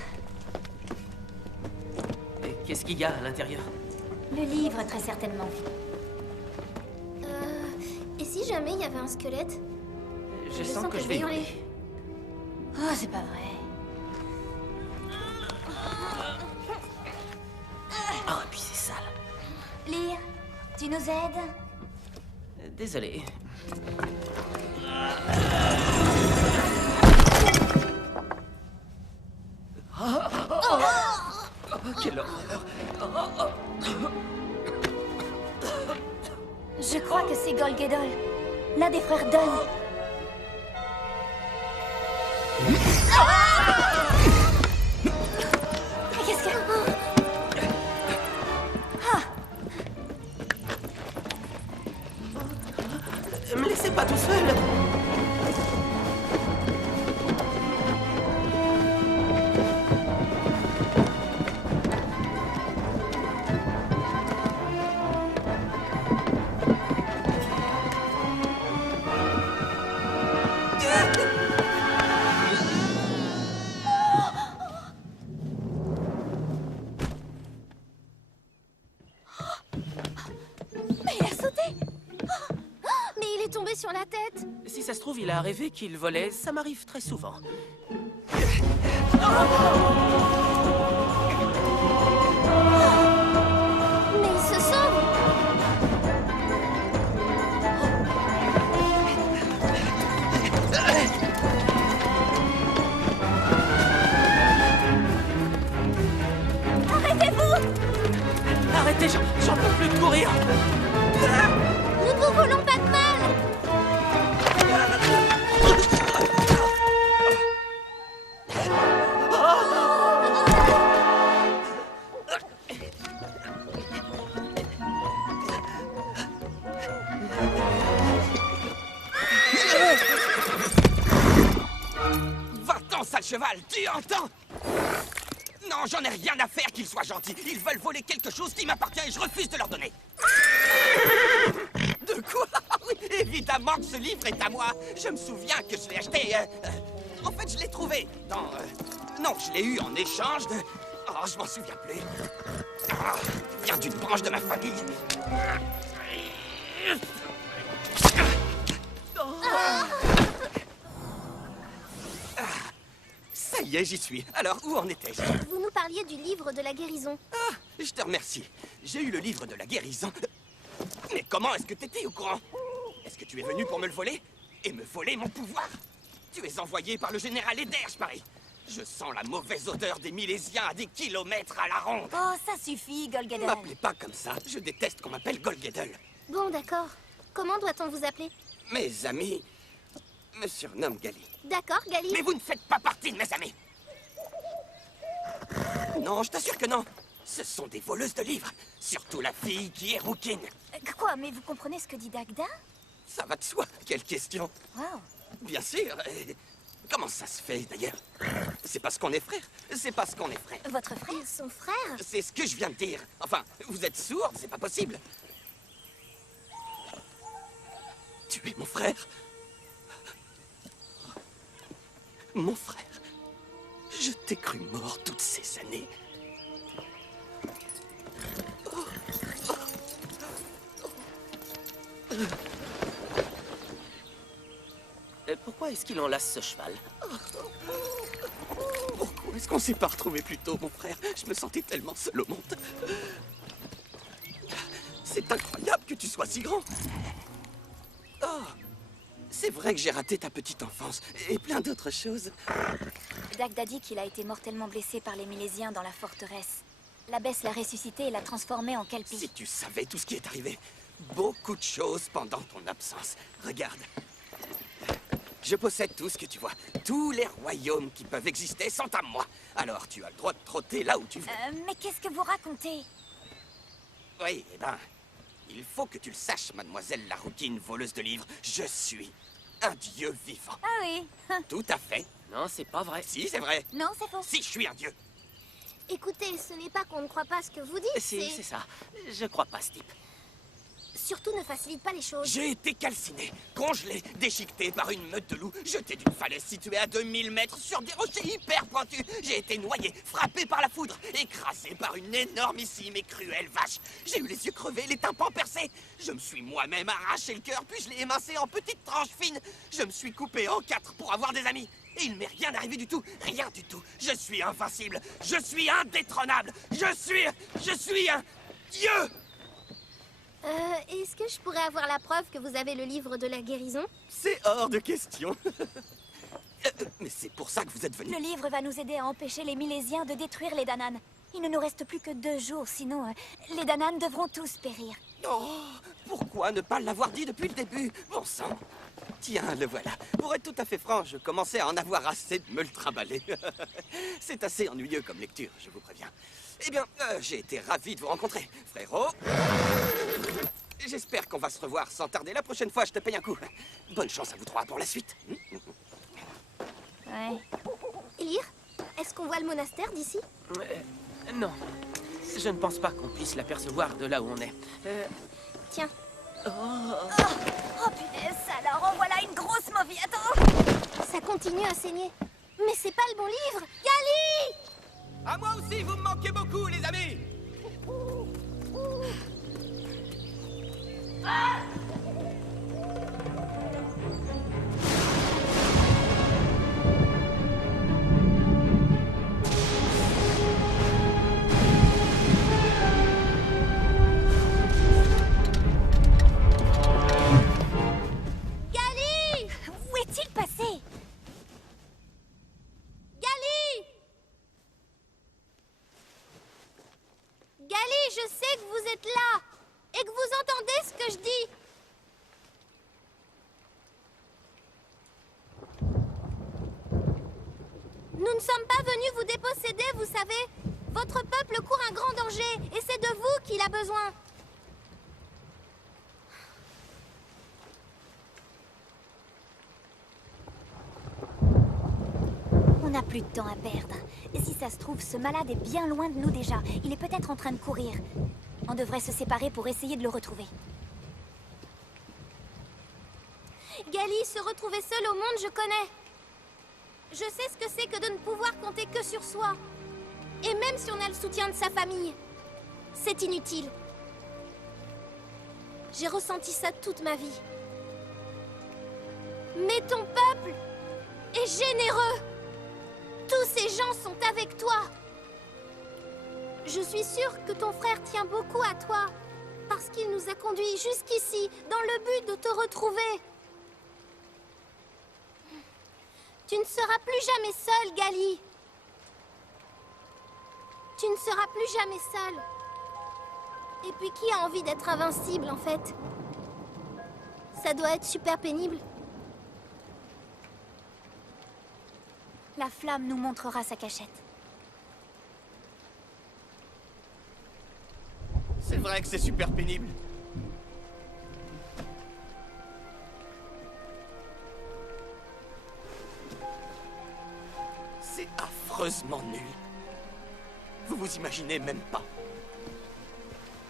Et qu'est-ce qu'il y a à l'intérieur? Le livre, très certainement. Et si jamais il y avait un squelette? Je sens que je vais hurler. Oh, c'est pas vrai. Oh, et puis c'est sale. Lyre, tu nous aides? Désolé. Quelle horreur! Je crois que c'est Golgedol, l'un des frères Dunn. Qu'est-ce que... Me laissez pas tout seul! Mais il a sauté! Mais il est tombé sur la tête! Si ça se trouve, il a rêvé qu'il volait. Ça m'arrive très souvent. Mais il se sauve! Arrêtez-vous! Arrêtez, j'en peux plus de courir! Nous ne vous voulons pas de mal! Va-t'en, sale cheval, tu entends? Non, j'en ai rien à faire qu'ils soient gentils. Ils veulent voler quelque chose qui m'appartient et je refuse de leur donner. De quoi? Oui, évidemment que ce livre est à moi. Je me souviens que je l'ai acheté... en fait, je l'ai trouvé dans... non, je l'ai eu en échange de... Oh, je m'en souviens plus. Ah, il vient d'une branche de ma famille. Ça y est, j'y suis. Alors, où en étais-je? Vous nous parliez du livre de la guérison. Ah, je te remercie. J'ai eu le livre de la guérison. Mais comment est-ce que t'étais au courant? Est-ce que tu es venu pour me le voler? Et me voler mon pouvoir? Tu es envoyé par le général Eder, je parie. Je sens la mauvaise odeur des Milésiens à des kilomètres à la ronde. Oh, ça suffit, Golgadel. M'appelez pas comme ça. Je déteste qu'on m'appelle Golgadel. Bon, d'accord. Comment doit-on vous appeler? Mes amis me surnomment Gali. D'accord, Gali. Mais vous ne faites pas partie de mes amis. Non, je t'assure que non. Ce sont des voleuses de livres. Surtout la fille qui est rouquine. Quoi, mais vous comprenez ce que dit Dagda? Ça va de soi. Quelle question. Wow. Bien sûr. Comment ça se fait, d'ailleurs? C'est parce qu'on est frères. C'est parce qu'on est frères. Votre frère? Son frère? C'est ce que je viens de dire. Enfin, vous êtes sourde, c'est pas possible. Tu es mon frère? Mon frère. Je t'ai cru mort toutes ces années. Pourquoi est-ce qu'il enlace ce cheval? Pourquoi est-ce qu'on s'est pas retrouvés plus tôt, mon frère? Je me sentais tellement seul au monde. C'est incroyable que tu sois si grand. Oh, c'est vrai que j'ai raté ta petite enfance et plein d'autres choses. Dagda dit qu'il a été mortellement blessé par les Milésiens dans la forteresse. L'abbesse l'a ressuscité et l'a transformé en Kelpie. Si tu savais tout ce qui est arrivé. Beaucoup de choses pendant ton absence. Regarde. Je possède tout ce que tu vois. Tous les royaumes qui peuvent exister sont à moi. Alors tu as le droit de trotter là où tu veux. Mais qu'est-ce que vous racontez? Oui, eh ben, il faut que tu le saches, mademoiselle la rouquine voleuse de livres. Je suis un dieu vivant. Ah oui. Tout à fait. Non, c'est pas vrai. Si, c'est vrai. Non, c'est faux. Si, je suis un dieu. Écoutez, ce n'est pas qu'on ne croit pas ce que vous dites, C'est ça. Je crois pas ce type. Surtout ne facilite pas les choses. J'ai été calciné, congelé, déchiqueté par une meute de loups, jeté d'une falaise située à 2000 mètres sur des rochers hyper pointus. J'ai été noyé, frappé par la foudre, écrasé par une énormissime et cruelle vache. J'ai eu les yeux crevés, les tympans percés. Je me suis moi-même arraché le cœur, puis je l'ai émincé en petites tranches fines. Je me suis coupé en 4 pour avoir des amis. Et il m'est rien arrivé du tout, rien du tout. Je suis invincible, je suis indétrônable, je suis un dieu. Est-ce que je pourrais avoir la preuve que vous avez le livre de la guérison? C'est hors de question. Mais c'est pour ça que vous êtes venu. Le livre va nous aider à empêcher les Milésiens de détruire les Danann. Il ne nous reste plus que 2 jours, sinon les Danann devront tous périr. Oh, pourquoi ne pas l'avoir dit depuis le début? Bon sang. Tiens, le voilà. Pour être tout à fait franc, je commençais à en avoir assez de me le trimballer. C'est assez ennuyeux comme lecture, je vous préviens. Eh bien, j'ai été ravi de vous rencontrer, frérot. J'espère qu'on va se revoir sans tarder. La prochaine fois, je te paye un coup. Bonne chance à vous 3 pour la suite. Ouais. Elir, est-ce qu'on voit le monastère d'ici? Non. Je ne pense pas qu'on puisse l'apercevoir de là où on est. Tiens. Oh punaise, alors en voilà une grosse mauvie. Attends. Ça continue à saigner. Mais c'est pas le bon livre. Gali! À moi aussi, vous me manquez beaucoup, les amis. Gali! Où est-il passé? Gali! Gali, je sais que vous êtes là et que vous entendez ce que je dis. Nous ne sommes pas venus vous déposséder, vous savez. Votre peuple court un grand danger et c'est de vous qu'il a besoin. On n'a plus de temps à perdre. Et si ça se trouve, ce malade est bien loin de nous déjà. Il est peut-être en train de courir. On devrait se séparer pour essayer de le retrouver. Gali, se retrouver seul au monde, je connais. Je sais ce que c'est que de ne pouvoir compter que sur soi. Et même si on a le soutien de sa famille, c'est inutile. J'ai ressenti ça toute ma vie. Mais ton peuple est généreux. Tous ces gens sont avec toi. Je suis sûre que ton frère tient beaucoup à toi, parce qu'il nous a conduits jusqu'ici, dans le but de te retrouver. Tu ne seras plus jamais seule, Gali. Tu ne seras plus jamais seul. Et puis qui a envie d'être invincible, en fait? Ça doit être super pénible. La flamme nous montrera sa cachette. C'est vrai que c'est super pénible. C'est affreusement nul. Vous vous imaginez même pas.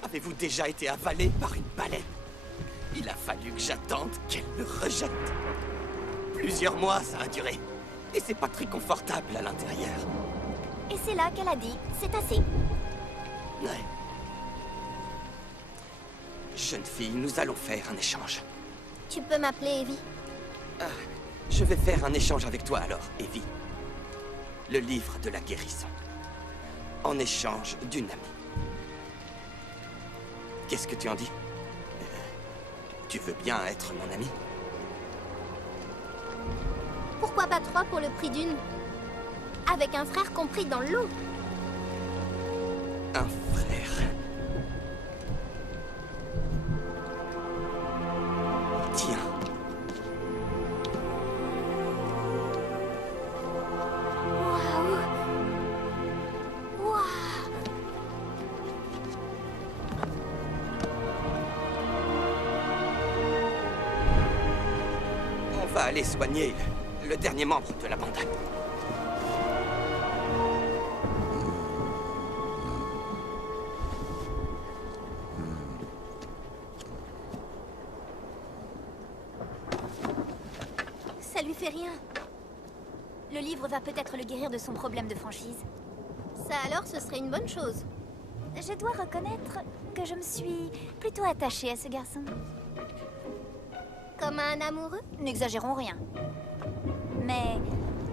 Avez-vous déjà été avalé par une baleine? Il a fallu que j'attende qu'elle me rejette. Plusieurs mois, ça a duré. Et c'est pas très confortable à l'intérieur. Et c'est là qu'elle a dit, c'est assez. Ouais. Jeune fille, nous allons faire un échange. Tu peux m'appeler Evie. Ah, je vais faire un échange avec toi alors, Evie. Le livre de la guérison. En échange d'une amie. Qu'est-ce que tu en dis? Tu veux bien être mon ami? Pourquoi pas 3 pour le prix d'une? Avec un frère compris dans l'eau. Un frère. Tiens. Waouh! Waouh! On va aller soigner le dernier membre de la bande. Ça lui fait rien. Le livre va peut-être le guérir de son problème de franchise. Ça alors, ce serait une bonne chose. Je dois reconnaître que je me suis plutôt attachée à ce garçon. Comme un amoureux? N'exagérons rien. Mais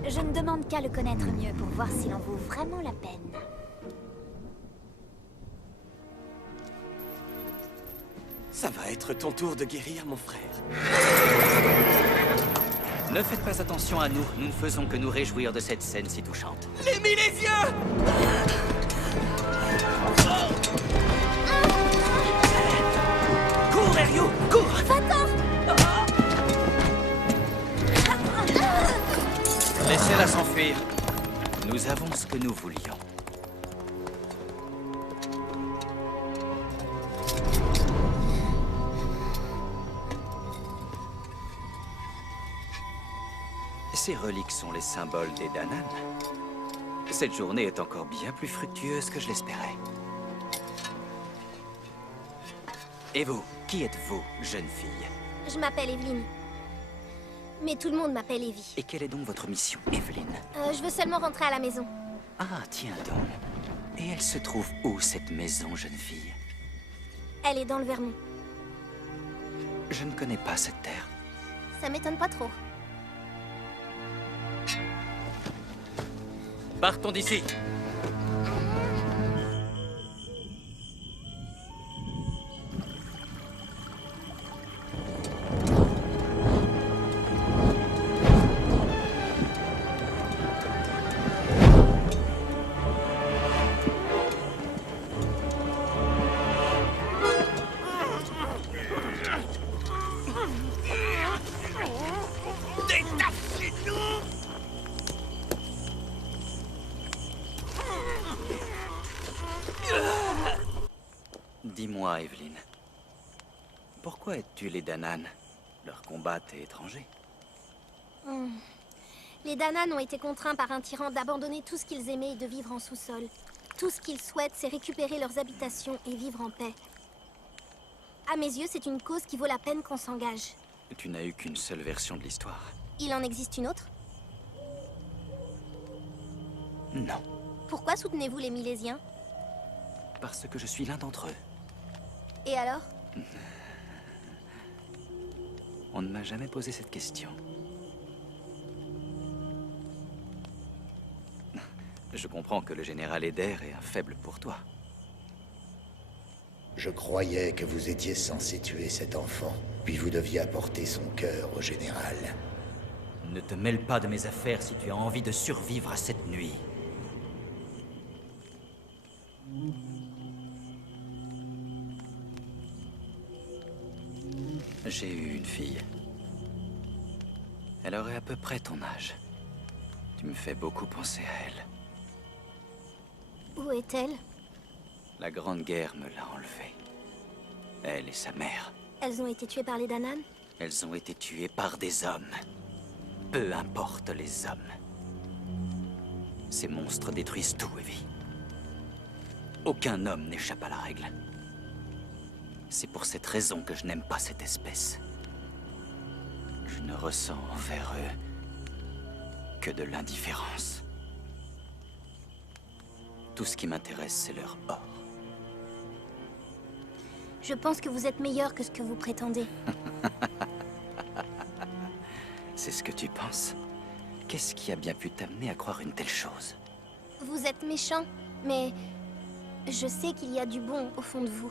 je ne demande qu'à le connaître mieux pour voir s'il en vaut vraiment la peine. Ça va être ton tour de guérir, mon frère. Ne faites pas attention à nous. Nous ne faisons que nous réjouir de cette scène si touchante. Les Milésiens! Cours, Ryu! Cours! Va-t'en! Laissez-la s'enfuir. Nous avons ce que nous voulions. Ces reliques sont les symboles des Danan. Cette journée est encore bien plus fructueuse que je l'espérais. Et vous, qui êtes-vous, jeune fille? Je m'appelle Evelyn. Mais tout le monde m'appelle Evie. Et quelle est donc votre mission, Evelyn? Je veux seulement rentrer à la maison. Ah, tiens donc. Et elle se trouve où, cette maison, jeune fille? Elle est dans le Vermont. Je ne connais pas cette terre. Ça m'étonne pas trop. Partons d'ici. Dis-moi, Evelyn. Pourquoi aides-tu les Danan? Leur combat t'est étranger. Les Danan ont été contraints par un tyran d'abandonner tout ce qu'ils aimaient et de vivre en sous-sol. Tout ce qu'ils souhaitent, c'est récupérer leurs habitations et vivre en paix. À mes yeux, c'est une cause qui vaut la peine qu'on s'engage. Tu n'as eu qu'une seule version de l'histoire. Il en existe une autre? Non, Pourquoi soutenez-vous les Milésiens? parce que je suis l'un d'entre eux. Et alors? On ne m'a jamais posé cette question. Je comprends que le général Eder est un faible pour toi. Je croyais que vous étiez censé tuer cet enfant, puis vous deviez apporter son cœur au général. Ne te mêle pas de mes affaires si tu as envie de survivre à cette nuit. J'ai eu une fille. Elle aurait à peu près ton âge. Tu me fais beaucoup penser à elle. Où est-elle? La Grande Guerre me l'a enlevée. Elle et sa mère. Elles ont été tuées par les Danan? Elles ont été tuées par des hommes. Peu importe les hommes. Ces monstres détruisent tout, Evie. Aucun homme n'échappe à la règle. C'est pour cette raison que je n'aime pas cette espèce. Je ne ressens envers eux que de l'indifférence. Tout ce qui m'intéresse, c'est leur or. Je pense que vous êtes meilleur que ce que vous prétendez. C'est ce que tu penses? Qu'est-ce qui a bien pu t'amener à croire une telle chose? Vous êtes méchant, mais je sais qu'il y a du bon au fond de vous.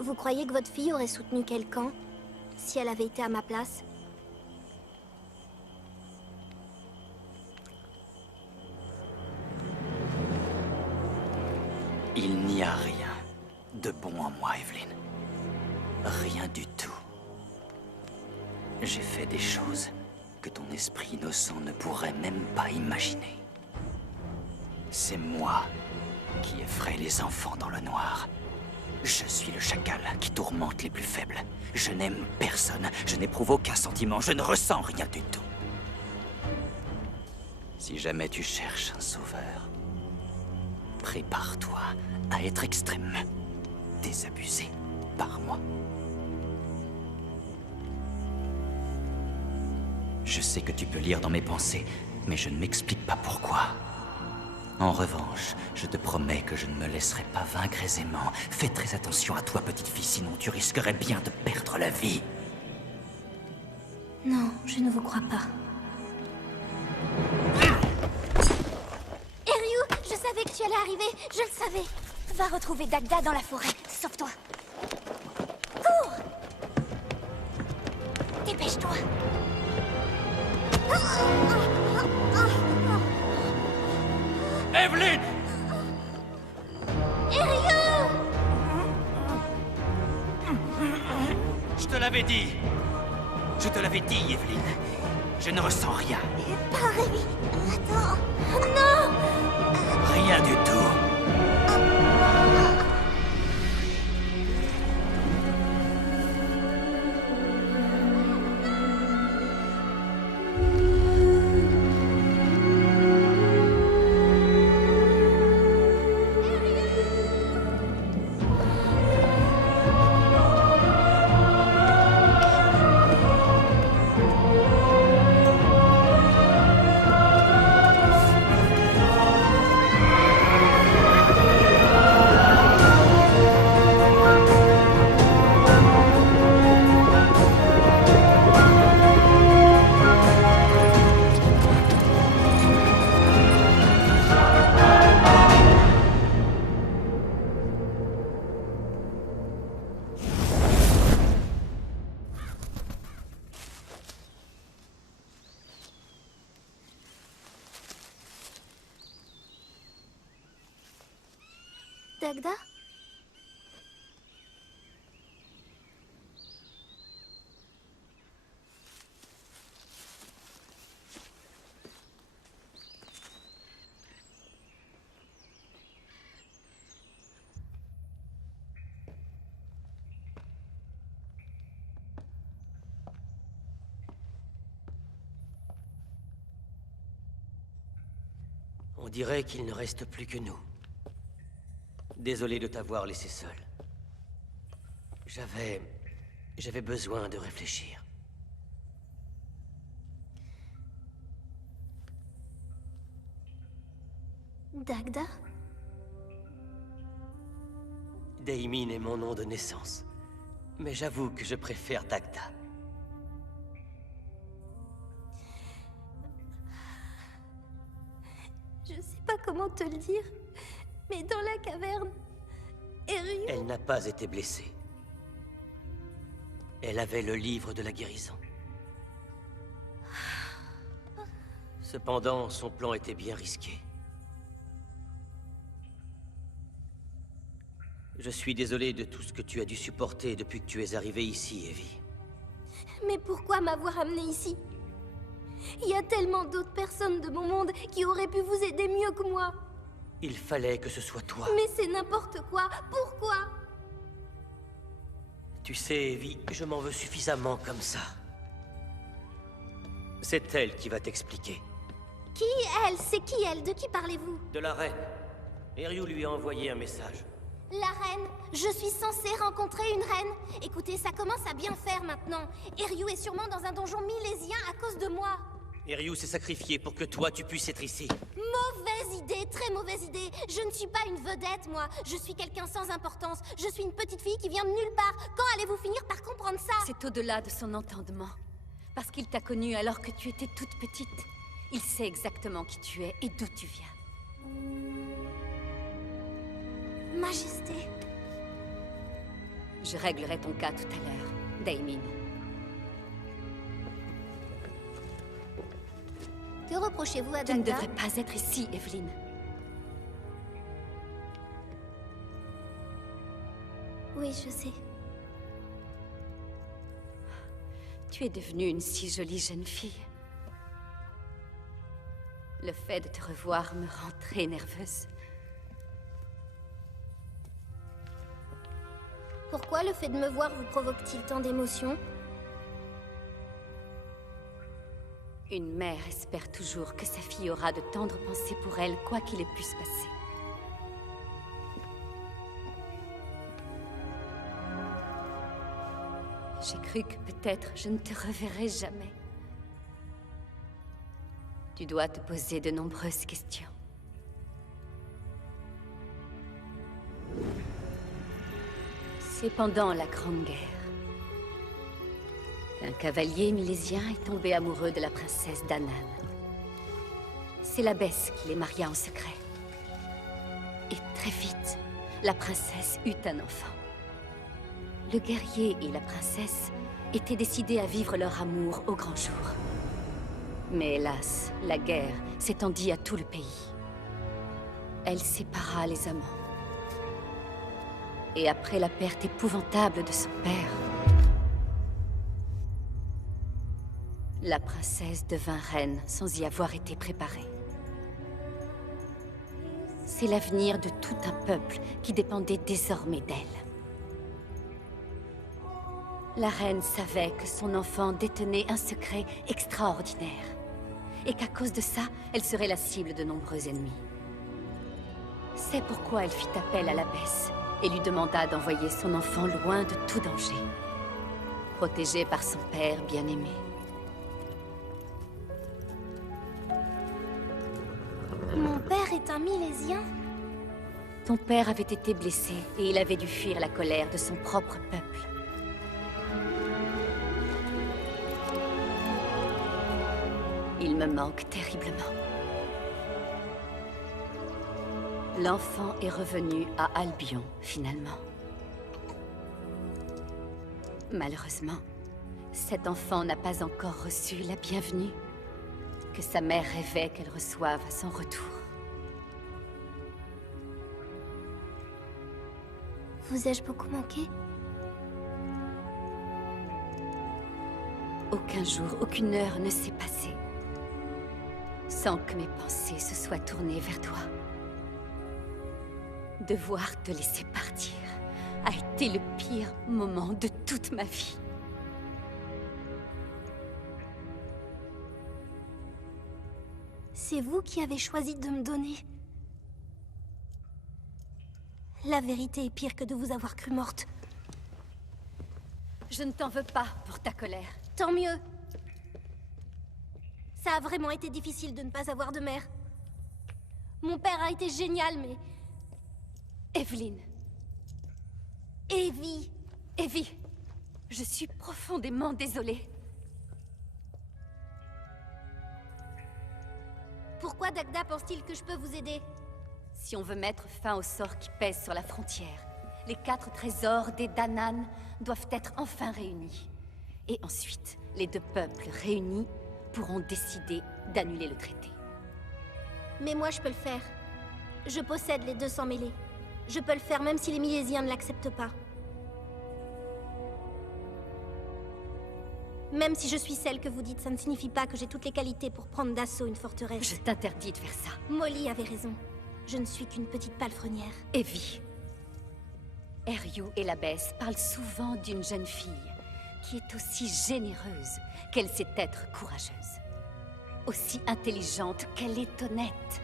Vous croyez que votre fille aurait soutenu quel camp si elle avait été à ma place? Il n'y a rien de bon en moi, Evelyn. Rien du tout. J'ai fait des choses que ton esprit innocent ne pourrait même pas imaginer. C'est moi qui effraie les enfants dans le noir. Je suis le chacal qui tourmente les plus faibles. Je n'aime personne, je n'éprouve aucun sentiment, je ne ressens rien du tout. Si jamais tu cherches un sauveur, prépare-toi à être extrêmement désabusé par moi. Je sais que tu peux lire dans mes pensées, mais je ne m'explique pas pourquoi. En revanche, je te promets que je ne me laisserai pas vaincre aisément. Fais très attention à toi, petite fille, sinon tu risquerais bien de perdre la vie. Non, je ne vous crois pas. Ryu, je savais que tu allais arriver, je le savais. Va retrouver Dagda dans la forêt, sauve-toi. Cours! Dépêche-toi. Evelyn! Ryu! Je te l'avais dit. Je te l'avais dit, Evelyn. Je ne ressens rien. Pas Rémi. Attends. Non! Rien du tout. Dagda? On dirait qu'il ne reste plus que nous. Désolé de t'avoir laissé seul. J'avais besoin de réfléchir. Dagda? Daimin est mon nom de naissance. Mais j'avoue que je préfère Dagda. Je sais pas comment te le dire, mais dans la caverne, Ryu... Elle n'a pas été blessée. Elle avait le livre de la guérison. Cependant, son plan était bien risqué. Je suis désolé de tout ce que tu as dû supporter depuis que tu es arrivé ici, Evie. Mais pourquoi m'avoir amené ici? Il y a tellement d'autres personnes de mon monde qui auraient pu vous aider mieux que moi. Il fallait que ce soit toi. Mais c'est n'importe quoi. Pourquoi? Tu sais, Evie, je m'en veux suffisamment comme ça. C'est elle qui va t'expliquer. Qui elle? C'est qui elle? De qui parlez-vous? De la reine. Eryu lui a envoyé un message. La reine? Je suis censée rencontrer une reine? Écoutez, ça commence à bien faire maintenant. Eryu est sûrement dans un donjon milésien à cause de moi. Eryu s'est sacrifié pour que toi, tu puisses être ici. Mauvaise idée, très mauvaise idée. Je ne suis pas une vedette, moi. Je suis quelqu'un sans importance. Je suis une petite fille qui vient de nulle part. Quand allez-vous finir par comprendre ça? C'est au-delà de son entendement. Parce qu'il t'a connue alors que tu étais toute petite. Il sait exactement qui tu es et d'où tu viens. Majesté. Je réglerai ton cas tout à l'heure, Daimin. Que reprochez-vous à Tu ne Dagda? devrais pas être ici, Evelyn. Oui, je sais. Tu es devenue une si jolie jeune fille. Le fait de te revoir me rend très nerveuse. Pourquoi le fait de me voir vous provoque-t-il tant d'émotions? Une mère espère toujours que sa fille aura de tendres pensées pour elle, quoi qu'il ait pu se passer. J'ai cru que peut-être je ne te reverrai jamais. Tu dois te poser de nombreuses questions. C'est pendant la Grande Guerre qu'un cavalier milésien est tombé amoureux de la princesse Danan. C'est l'abbesse qui les maria en secret. Et très vite, la princesse eut un enfant. Le guerrier et la princesse étaient décidés à vivre leur amour au grand jour. Mais hélas, la guerre s'étendit à tout le pays. Elle sépara les amants. Et après la perte épouvantable de son père, la princesse devint reine sans y avoir été préparée. C'est l'avenir de tout un peuple qui dépendait désormais d'elle. La reine savait que son enfant détenait un secret extraordinaire, et qu'à cause de ça, elle serait la cible de nombreux ennemis. C'est pourquoi elle fit appel à l'abbesse et lui demanda d'envoyer son enfant loin de tout danger, protégé par son père bien-aimé. Mon père est un milésien? Ton père avait été blessé et il avait dû fuir la colère de son propre peuple. Il me manque terriblement. L'enfant est revenu à Albion, finalement. Malheureusement, cet enfant n'a pas encore reçu la bienvenue que sa mère rêvait qu'elle reçoive à son retour. Vous ai-je beaucoup manqué? Aucun jour, aucune heure ne s'est passée sans que mes pensées se soient tournées vers toi. Devoir te laisser partir a été le pire moment de toute ma vie. C'est vous qui avez choisi de me donner. La vérité est pire que de vous avoir cru morte. Je ne t'en veux pas pour ta colère. Tant mieux. Ça a vraiment été difficile de ne pas avoir de mère. Mon père a été génial, mais... Evelyn. Evie. Evie, je suis profondément désolée. Pourquoi Dagda pense-t-il que je peux vous aider? Si on veut mettre fin au sort qui pèse sur la frontière, les 4 trésors des Danan doivent être enfin réunis. Et ensuite, les 2 peuples réunis pourront décider d'annuler le traité. Mais moi, je peux le faire. Je possède les 200 mêlées. Je peux le faire même si les Milésiens ne l'acceptent pas. Même si je suis celle que vous dites, ça ne signifie pas que j'ai toutes les qualités pour prendre d'assaut une forteresse. Je t'interdis de faire ça. Molly avait raison. Je ne suis qu'une petite palefrenière. Evie. Eryu et l'abbesse parlent souvent d'une jeune fille qui est aussi généreuse qu'elle sait être courageuse. Aussi intelligente qu'elle est honnête.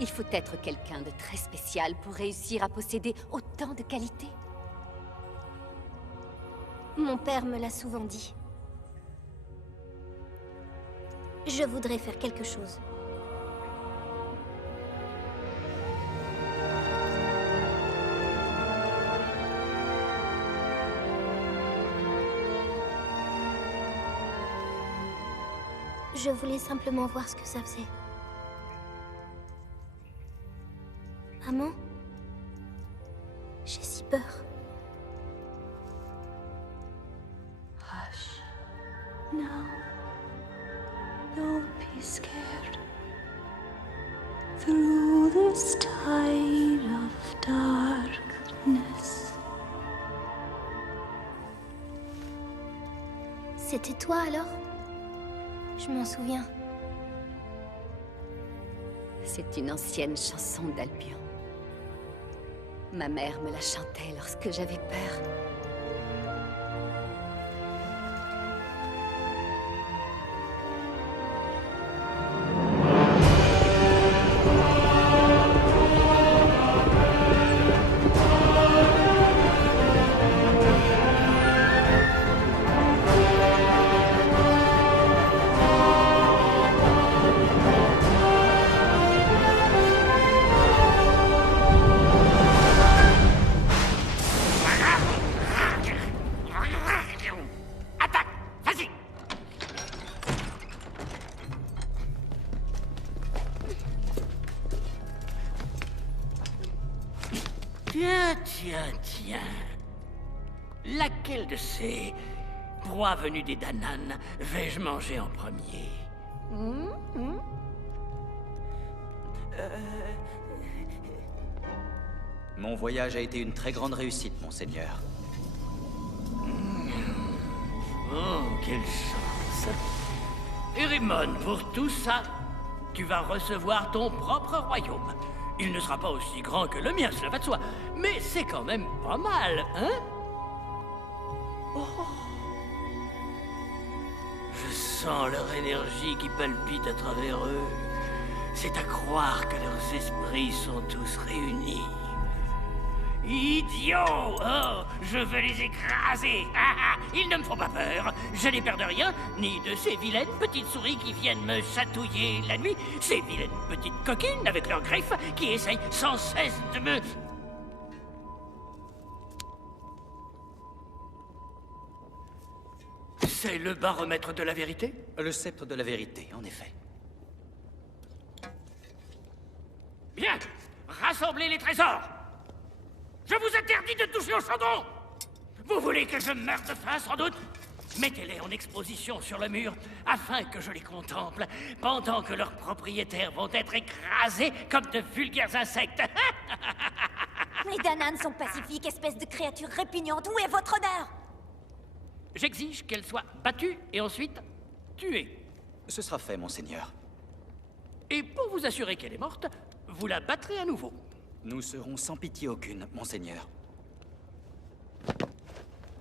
Il faut être quelqu'un de très spécial pour réussir à posséder autant de qualités. Mon père me l'a souvent dit. Je voudrais faire quelque chose. Je voulais simplement voir ce que ça faisait. Maman, j'ai si peur. Hush. No. Don't be scared. Through this tide of darkness. C'était toi alors? Je m'en souviens. C'est une ancienne chanson d'Albion. Ma mère me la chantait lorsque j'avais peur. Tiens. Laquelle de ces proies venues des Danann vais-je manger en premier? Mon voyage a été une très grande réussite, monseigneur. Oh, quelle chance! Erimon, pour tout ça, tu vas recevoir ton propre royaume. Il ne sera pas aussi grand que le mien, cela va de soi. Mais c'est quand même pas mal, hein? Oh. Je sens leur énergie qui palpite à travers eux. C'est à croire que leurs esprits sont tous réunis. Idiots! Oh, je veux les écraser! Ils ne me font pas peur. Je n'ai peur de rien, ni de ces vilaines petites souris qui viennent me chatouiller la nuit, ces vilaines petites coquines avec leurs griffes qui essayent sans cesse de me... C'est le baromètre de la vérité? Le sceptre de la vérité, en effet. Bien! Rassemblez les trésors! Je vous interdis de toucher au chandon! Vous voulez que je meure de faim, sans doute? Mettez-les en exposition sur le mur, afin que je les contemple, pendant que leurs propriétaires vont être écrasés comme de vulgaires insectes. Les Danann sont pacifiques, espèce de créature répugnante. Où est votre honneur? J'exige qu'elle soit battue et ensuite tuée. Ce sera fait, monseigneur. Et pour vous assurer qu'elle est morte, vous la battrez à nouveau. Nous serons sans pitié aucune, monseigneur.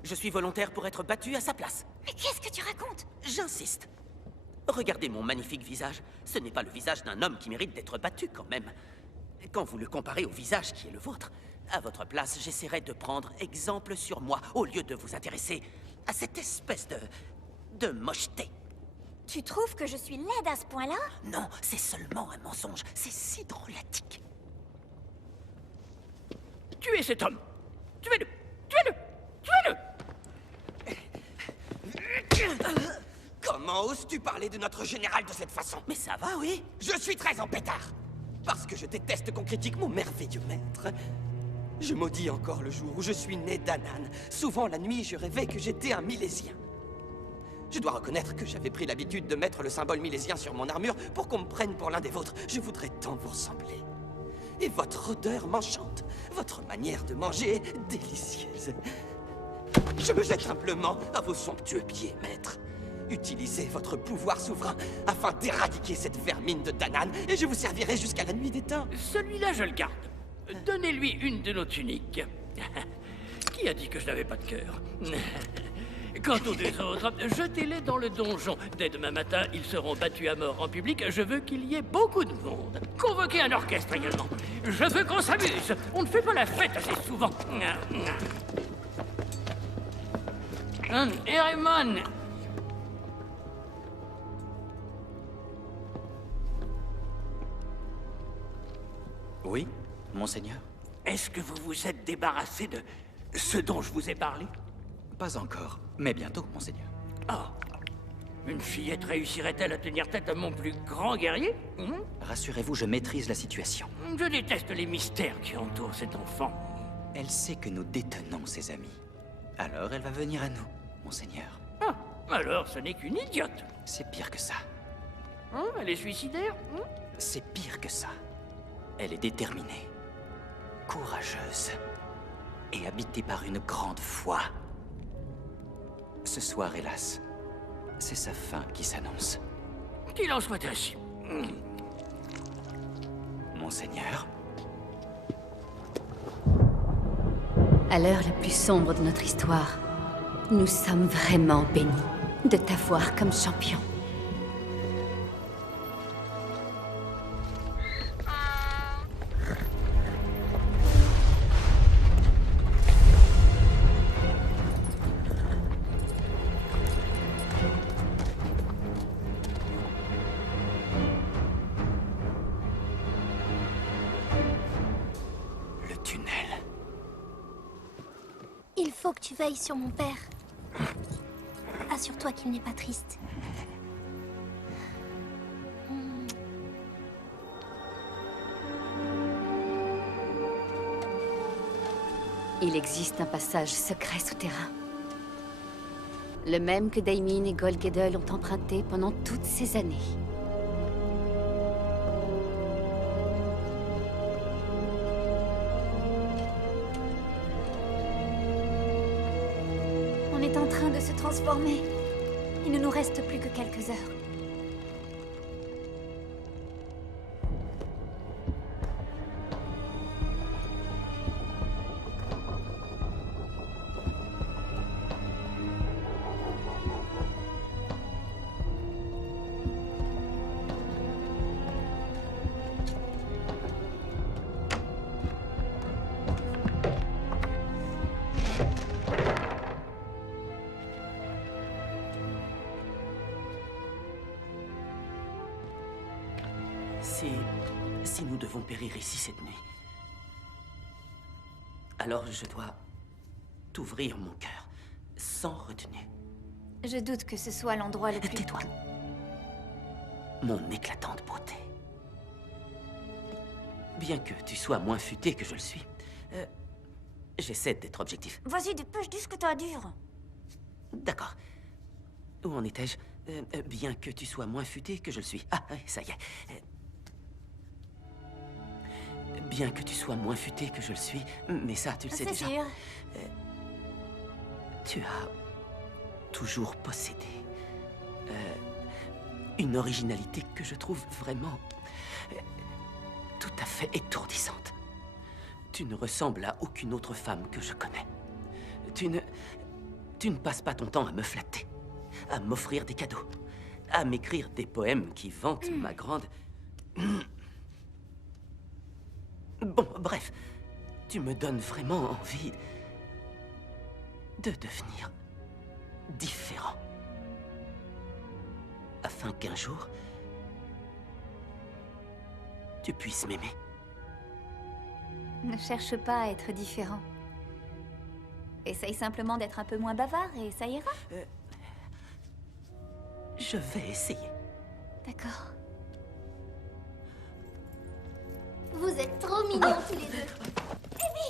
Je suis volontaire pour être battu à sa place. Mais qu'est-ce que tu racontes? J'insiste. Regardez mon magnifique visage. Ce n'est pas le visage d'un homme qui mérite d'être battu, quand même. Quand vous le comparez au visage qui est le vôtre, à votre place, j'essaierai de prendre exemple sur moi, au lieu de vous intéresser à cette espèce de mocheté. Tu trouves que je suis laide à ce point-là? Non, c'est seulement un mensonge. C'est si drôlatique. Tuez cet homme! Tuez-le! Tuez-le! Tuez-le! Comment oses-tu parler de notre général de cette façon? Mais ça va, oui? Je suis très en pétard. Parce que je déteste qu'on critique mon merveilleux maître. Je maudis encore le jour où je suis né Danann. Souvent la nuit, je rêvais que j'étais un Milésien. Je dois reconnaître que j'avais pris l'habitude de mettre le symbole milésien sur mon armure pour qu'on me prenne pour l'un des vôtres. Je voudrais tant vous ressembler. Et votre odeur m'enchante. Votre manière de manger est délicieuse. Je me jette simplement à vos somptueux pieds, maître. Utilisez votre pouvoir souverain afin d'éradiquer cette vermine de Danann, et je vous servirai jusqu'à la nuit des temps. Celui-là, je le garde. Donnez-lui une de nos tuniques. Qui a dit que je n'avais pas de cœur? Quant aux deux autres, jetez-les dans le donjon. Dès demain matin, ils seront battus à mort en public. Je veux qu'il y ait beaucoup de monde. Convoquez un orchestre également. Je veux qu'on s'amuse. On ne fait pas la fête assez souvent. Erémon! Oui, monseigneur? Est-ce que vous vous êtes débarrassé de ce dont je vous ai parlé? Pas encore, mais bientôt, monseigneur. Ah! Une fillette réussirait-elle à tenir tête à mon plus grand guerrier? Rassurez-vous, je maîtrise la situation. Je déteste les mystères qui entourent cet enfant. Elle sait que nous détenons ses amis. Alors elle va venir à nous, monseigneur. Ah! Alors ce n'est qu'une idiote. C'est pire que ça. Elle est suicidaire? C'est pire que ça. Elle est déterminée, courageuse et habitée par une grande foi. Ce soir, hélas, c'est sa fin qui s'annonce. Qu'il en soit ainsi. Monseigneur? À l'heure la plus sombre de notre histoire, nous sommes vraiment bénis de t'avoir comme champion. Il faut que tu veilles sur mon père. Assure-toi qu'il n'est pas triste. Il existe un passage secret souterrain. Le même que Daimin et Golgedel ont emprunté pendant toutes ces années. On est en train de se transformer. Il ne nous reste plus que quelques heures. Si nous devons périr ici cette nuit, alors je dois t'ouvrir mon cœur, sans retenue. Je doute que ce soit l'endroit le plus... Tais-toi. Mon éclatante beauté. Bien que tu sois moins futé que je le suis, j'essaie d'être objectif. Vas-y, dépêche, dis ce que t'as à dire. D'accord. Où en étais-je? Bien que tu sois moins futé que je le suis. Ah, ça y est. Bien que tu sois moins futé que je le suis, mais ça, tu le sais déjà. C'est sûr. Tu as toujours possédé une originalité que je trouve vraiment tout à fait étourdissante. Tu ne ressembles à aucune autre femme que je connais. Tu ne passes pas ton temps à me flatter, à m'offrir des cadeaux, à m'écrire des poèmes qui vantent ma grande... Bon, bref, tu me donnes vraiment envie de devenir différent. Afin qu'un jour, tu puisses m'aimer. Ne cherche pas à être différent. Essaye simplement d'être un peu moins bavard et ça ira. Je vais essayer. D'accord. Vous êtes trop mignons tous les deux. Amy,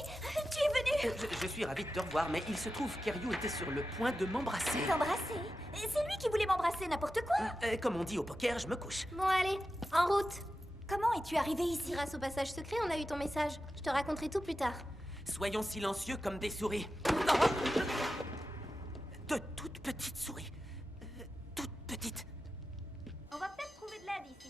tu es venu. Je suis ravi de te revoir, mais il se trouve qu'Eryu était sur le point de m'embrasser. T'embrasser? C'est lui qui voulait m'embrasser, n'importe quoi. Comme on dit au poker, je me couche. Bon, allez, en route. Comment es-tu arrivé ici? Grâce au passage secret, on a eu ton message. Je te raconterai tout plus tard. Soyons silencieux comme des souris. De toutes petites souris. Toutes petites. On va peut-être trouver de l'aide ici.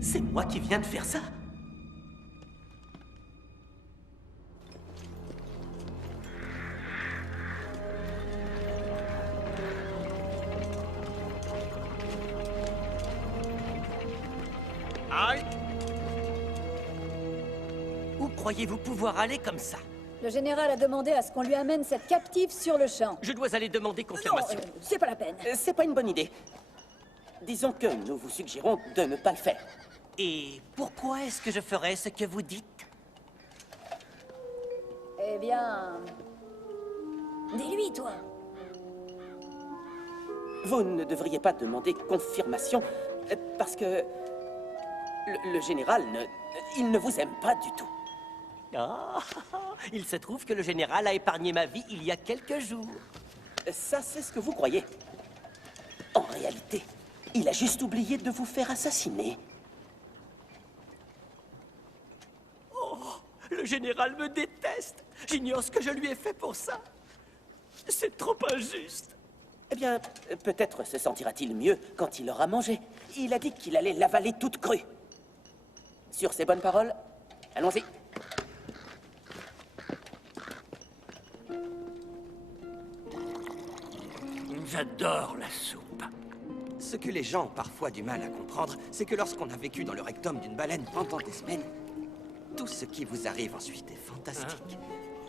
C'est moi qui viens de faire ça. Aïe! Où croyez-vous pouvoir aller comme ça? Le général a demandé à ce qu'on lui amène cette captive sur le champ. Je dois aller demander confirmation. C'est pas la peine. C'est pas une bonne idée. Disons que nous vous suggérons de ne pas le faire. Et pourquoi est-ce que je ferais ce que vous dites? Eh bien... dis-lui, toi. Vous ne devriez pas demander confirmation, parce que... Le général il ne vous aime pas du tout. Ah, il se trouve que le général a épargné ma vie il y a quelques jours. Ça, c'est ce que vous croyez. En réalité, il a juste oublié de vous faire assassiner. Oh, le général me déteste. J'ignore ce que je lui ai fait pour ça. C'est trop injuste. Eh bien, peut-être se sentira-t-il mieux quand il aura mangé. Il a dit qu'il allait l'avaler toute crue. Sur ces bonnes paroles, allons-y. J'adore la soupe. Ce que les gens ont parfois du mal à comprendre, c'est que lorsqu'on a vécu dans le rectum d'une baleine pendant des semaines, tout ce qui vous arrive ensuite est fantastique.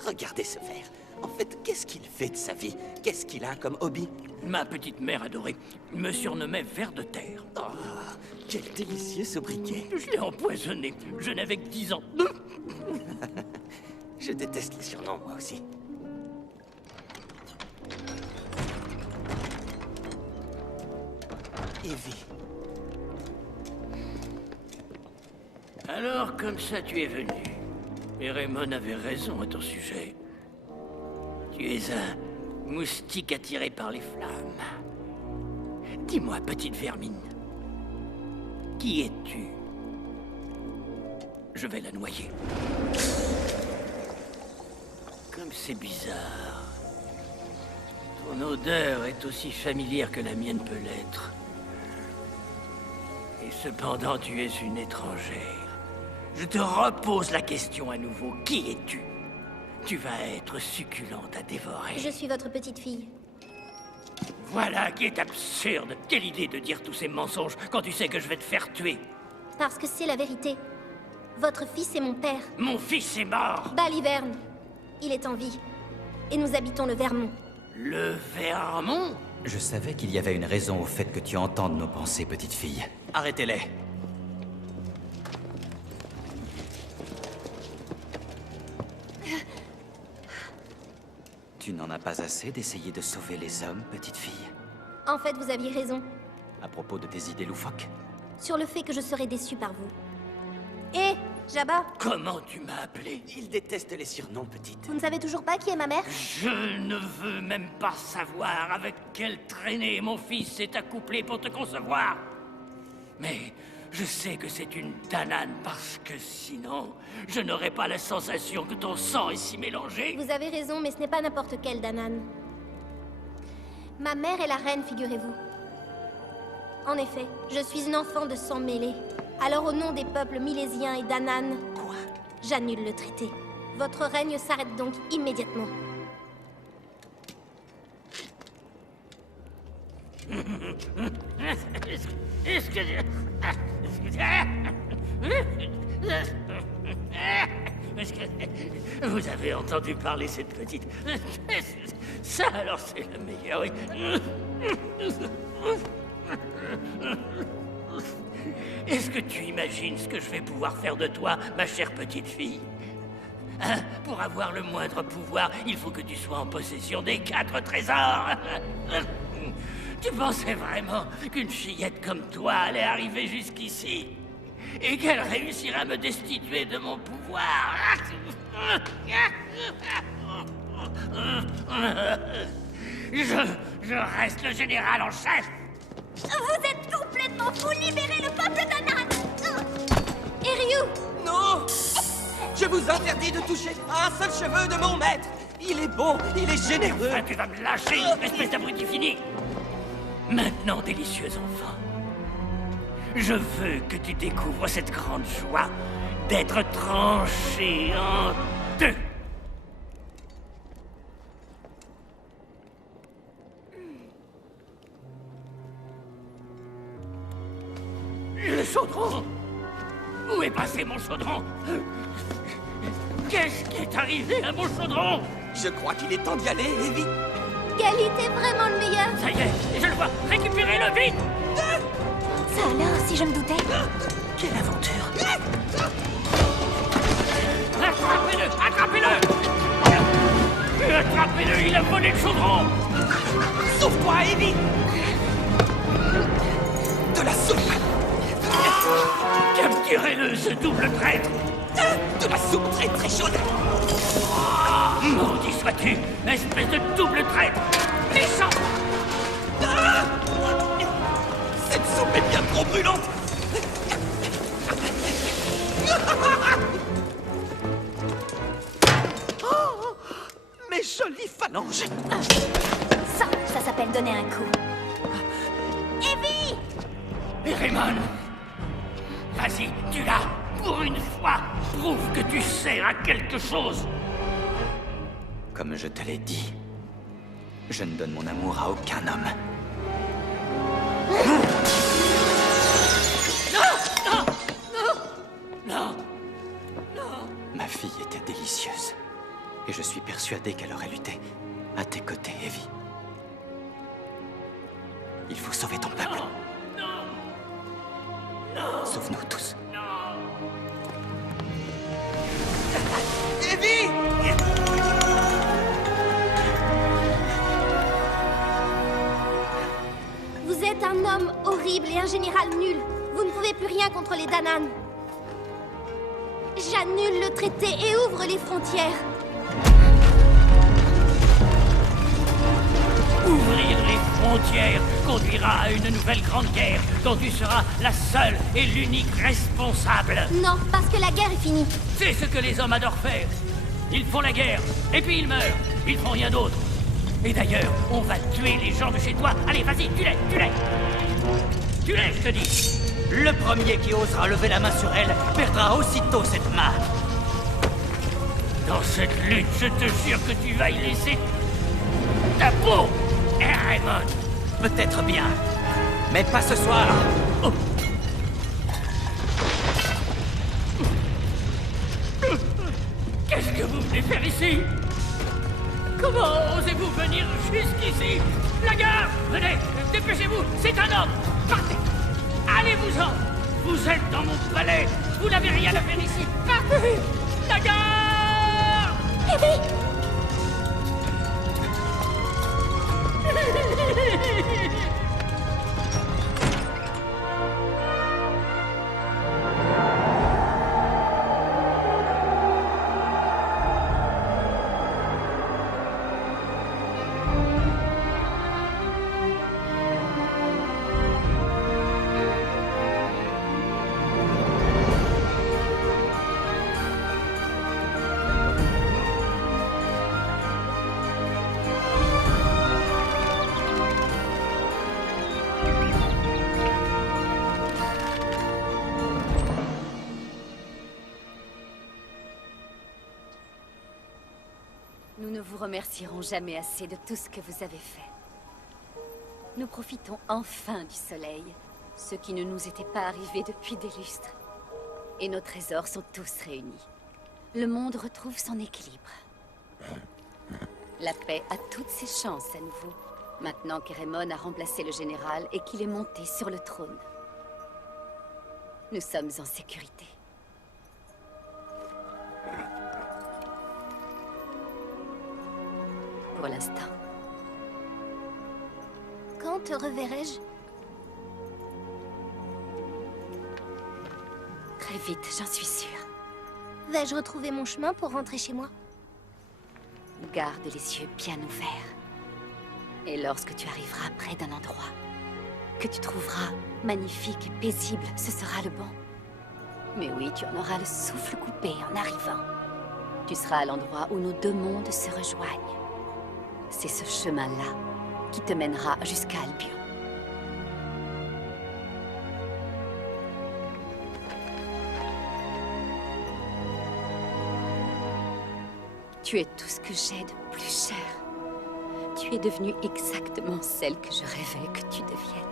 Regardez ce ver. En fait, qu'est-ce qu'il fait de sa vie? Qu'est-ce qu'il a comme hobby? Ma petite mère adorée me surnommait ver de terre. Oh, quel délicieux sobriquet. Je l'ai empoisonné. Je n'avais que 10 ans. Je déteste les surnoms, moi aussi. Evie. Alors, comme ça, tu es venu. Et Raymond avait raison à ton sujet. Tu es un moustique attiré par les flammes. Dis-moi, petite vermine, qui es-tu? Je vais la noyer. Comme c'est bizarre. Ton odeur est aussi familière que la mienne peut l'être. Et cependant, tu es une étrangère. Je te repose la question à nouveau. Qui es-tu? Tu vas être succulente à dévorer. Je suis votre petite fille. Voilà qui est absurde. Quelle idée de dire tous ces mensonges quand tu sais que je vais te faire tuer. Parce que c'est la vérité. Votre fils est mon père. Mon fils est mort. Baliverne. Il est en vie. Et nous habitons le Vermont. Le Vermont? Je savais qu'il y avait une raison au fait que tu entendes nos pensées, petite fille. Arrêtez-les. Tu n'en as pas assez d'essayer de sauver les hommes, petite fille? En fait, vous aviez raison. À propos de tes idées loufoques? Sur le fait que je serais déçue par vous. Hé, Jabba! Comment tu m'as appelé? Il déteste les surnoms, petite. Vous ne savez toujours pas qui est ma mère? Je ne veux même pas savoir avec quelle traînée mon fils s'est accouplé pour te concevoir. Mais je sais que c'est une Danann parce que sinon, je n'aurais pas la sensation que ton sang est si mélangé. Vous avez raison, mais ce n'est pas n'importe quelle Danann. Ma mère est la reine, figurez-vous. En effet, je suis une enfant de sang mêlé. Alors au nom des peuples milésiens et Danann, Quoi? j'annule le traité. Votre règne s'arrête donc immédiatement. Vous avez entendu parler cette petite... Ça alors c'est le meilleur, oui. Est-ce que tu imagines ce que je vais pouvoir faire de toi, ma chère petite fille? Hein? Pour avoir le moindre pouvoir, il faut que tu sois en possession des 4 trésors. Tu pensais vraiment qu'une fillette comme toi allait arriver jusqu'ici? et qu'elle réussira à me destituer de mon pouvoir. Je reste le général en chef. Vous êtes complètement fou! Libérez le peuple d'Anan! Et Ryu! Non! Je vous interdis de toucher à un seul cheveu de mon maître! Il est bon, il est généreux! Ah, tu vas me lâcher, espèce d'abruti fini! Maintenant, délicieux enfant, je veux que tu découvres cette grande joie d'être tranché en deux. Le chaudron! Où est passé mon chaudron? Qu'est-ce qui est arrivé à mon chaudron? Je crois qu'il est temps d'y aller, Evie! Gali, t'es vraiment le meilleur! Ça y est, je le vois! Récupérez-le vite! Ça alors, si je me doutais? Quelle aventure! Attrapez-le! Attrapez-le! Attrapez-le, il a volé le chaudron! Sauve-toi, Evie! De la soupe! Capturez-le, ce double traître! De la soupe très très chaude! Maudit sois-tu, espèce de double traître! Méchant! Cette soupe est bien trop brûlante! Oh, mes jolies phalanges! Ça s'appelle donner un coup. Evie! Raymond! Vas-y, tu l'as! Pour une fois, prouve que tu sers à quelque chose! Comme je te l'ai dit, je ne donne mon amour à aucun homme. Non! Non! Non! Non! Non! Ma fille était délicieuse. Et je suis persuadé qu'elle aurait lutté à tes côtés, Evie. Il faut sauver ton peuple. Non! Non! Sauve-nous tous. Evie! Vous êtes un homme horrible et un général nul. Vous ne pouvez plus rien contre les Danan. J'annule le traité et ouvre les frontières. Ouvrir les frontières conduira à une nouvelle grande guerre dont tu seras la seule et l'unique responsable. Non, parce que la guerre est finie. C'est ce que les hommes adorent faire. Ils font la guerre, et puis ils meurent. Ils font rien d'autre. Et d'ailleurs, on va tuer les gens de chez toi. Allez, vas-y, tue-les, tue-les. Tue-les, je te dis. Le premier qui osera lever la main sur elle perdra aussitôt cette main. Dans cette lutte, je te jure que tu vas y laisser ta peau. Raymond. Peut-être bien, mais pas ce soir. Oh. Qu'est-ce que vous venez faire ici? Comment osez-vous venir jusqu'ici? La gare! Venez, dépêchez-vous, c'est un homme! Partez! Allez-vous-en! Vous êtes dans mon palais! Vous n'avez rien à faire ici! Partez! La gare! Evie! Nous ne vous remercierons jamais assez de tout ce que vous avez fait. Nous profitons enfin du soleil, ce qui ne nous était pas arrivé depuis des lustres. Et nos trésors sont tous réunis. Le monde retrouve son équilibre. La paix a toutes ses chances à nouveau, maintenant qu'Eremon a remplacé le général et qu'il est monté sur le trône. Nous sommes en sécurité. Pour l'instant. Quand te reverrai-je? Très vite, j'en suis sûre. Vais-je retrouver mon chemin pour rentrer chez moi? Garde les yeux bien ouverts. Et lorsque tu arriveras près d'un endroit que tu trouveras magnifique et paisible, ce sera le bon. Mais oui, tu en auras le souffle coupé en arrivant. Tu seras à l'endroit où nos deux mondes se rejoignent. C'est ce chemin-là qui te mènera jusqu'à Albion. Tu es tout ce que j'ai de plus cher. Tu es devenue exactement celle que je rêvais que tu deviennes.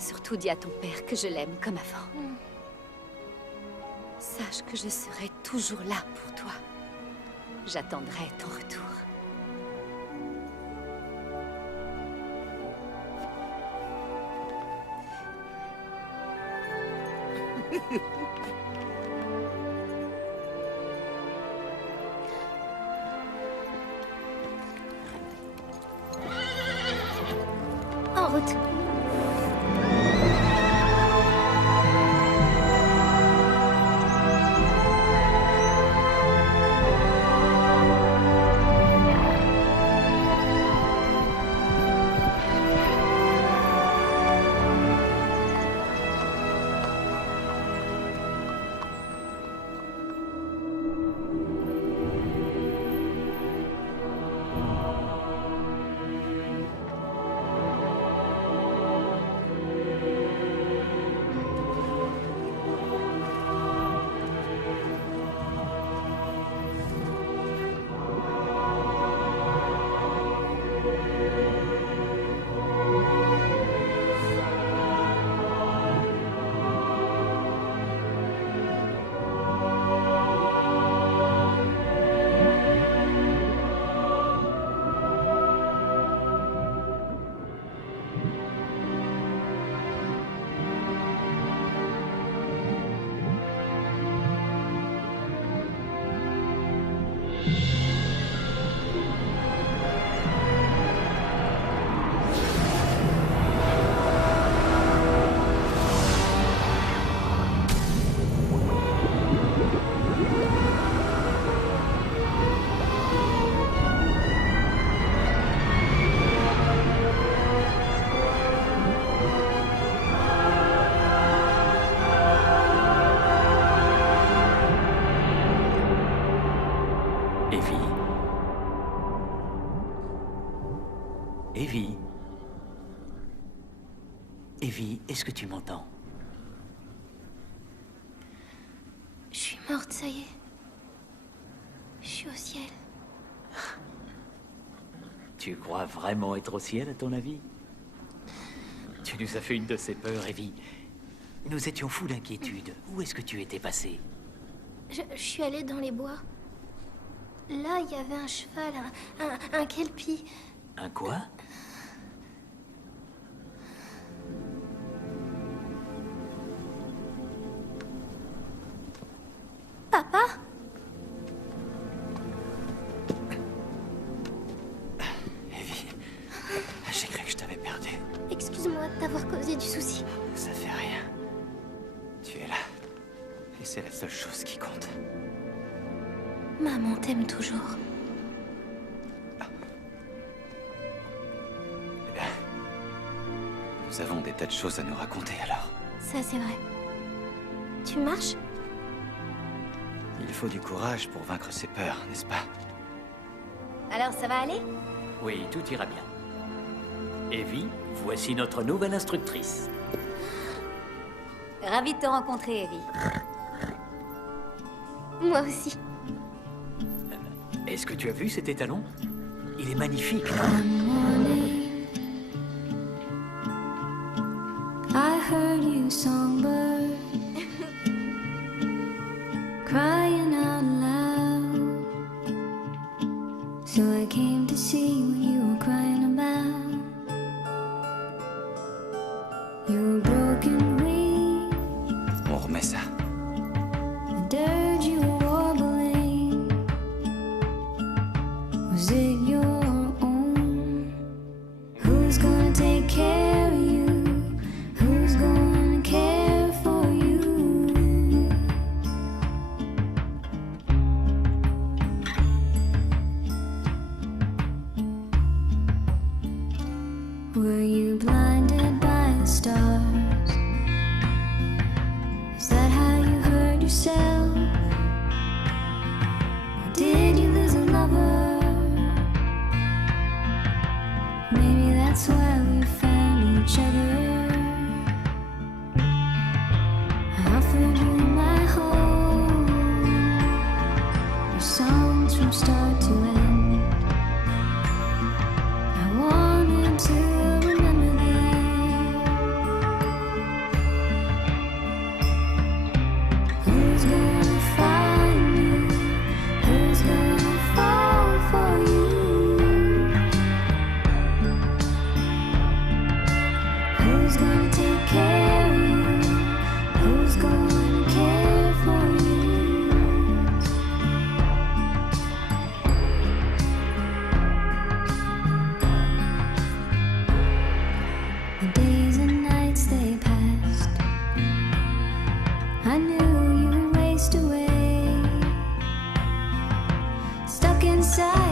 Surtout dis à ton père que je l'aime comme avant. Sache que je serai toujours là pour toi. J'attendrai ton retour. En route. Evie. Evie, est-ce que tu m'entends? Je suis morte, ça y est. Je suis au ciel. Tu crois vraiment être au ciel, à ton avis? Tu nous as fait une de ces peurs, Evie. Nous étions fous d'inquiétude. Où est-ce que tu étais passé? Je suis allée dans les bois. Là, il y avait un cheval, un kelpie. Un quoi? Papa? Evie, j'ai cru que je t'avais perdu. Excuse-moi de t'avoir causé du souci. Ça fait rien. Tu es là. Et c'est la seule chose qui compte. Maman t'aime toujours. Eh bien, nous avons des tas de choses à nous raconter alors. Ça, c'est vrai. Tu marches? Il faut du courage pour vaincre ses peurs, n'est-ce pas? Alors, ça va aller? Oui, tout ira bien. Evie, voici notre nouvelle instructrice. Ravie de te rencontrer, Evie. Moi aussi. Est-ce que tu as vu cet étalon? Il est magnifique. I heard you, songbird, crying out loud. So I came to see what you were crying about. Your broken wing, On remet ça. the dirge you were warbling Was it your own? Who's gonna take care of you? Who's gonna care for you? Were you blinded by the stars? Is that how you hurt yourself? Or did you lose a lover? Maybe that's why we found each other. I offered you my home, your songs from start to end. I wanted to remember them. Who's gonna find you? Who's gonna fall for you? Who's gonna take care of you? Who's gonna care for you? The days and nights they passed. I knew you would waste away, stuck inside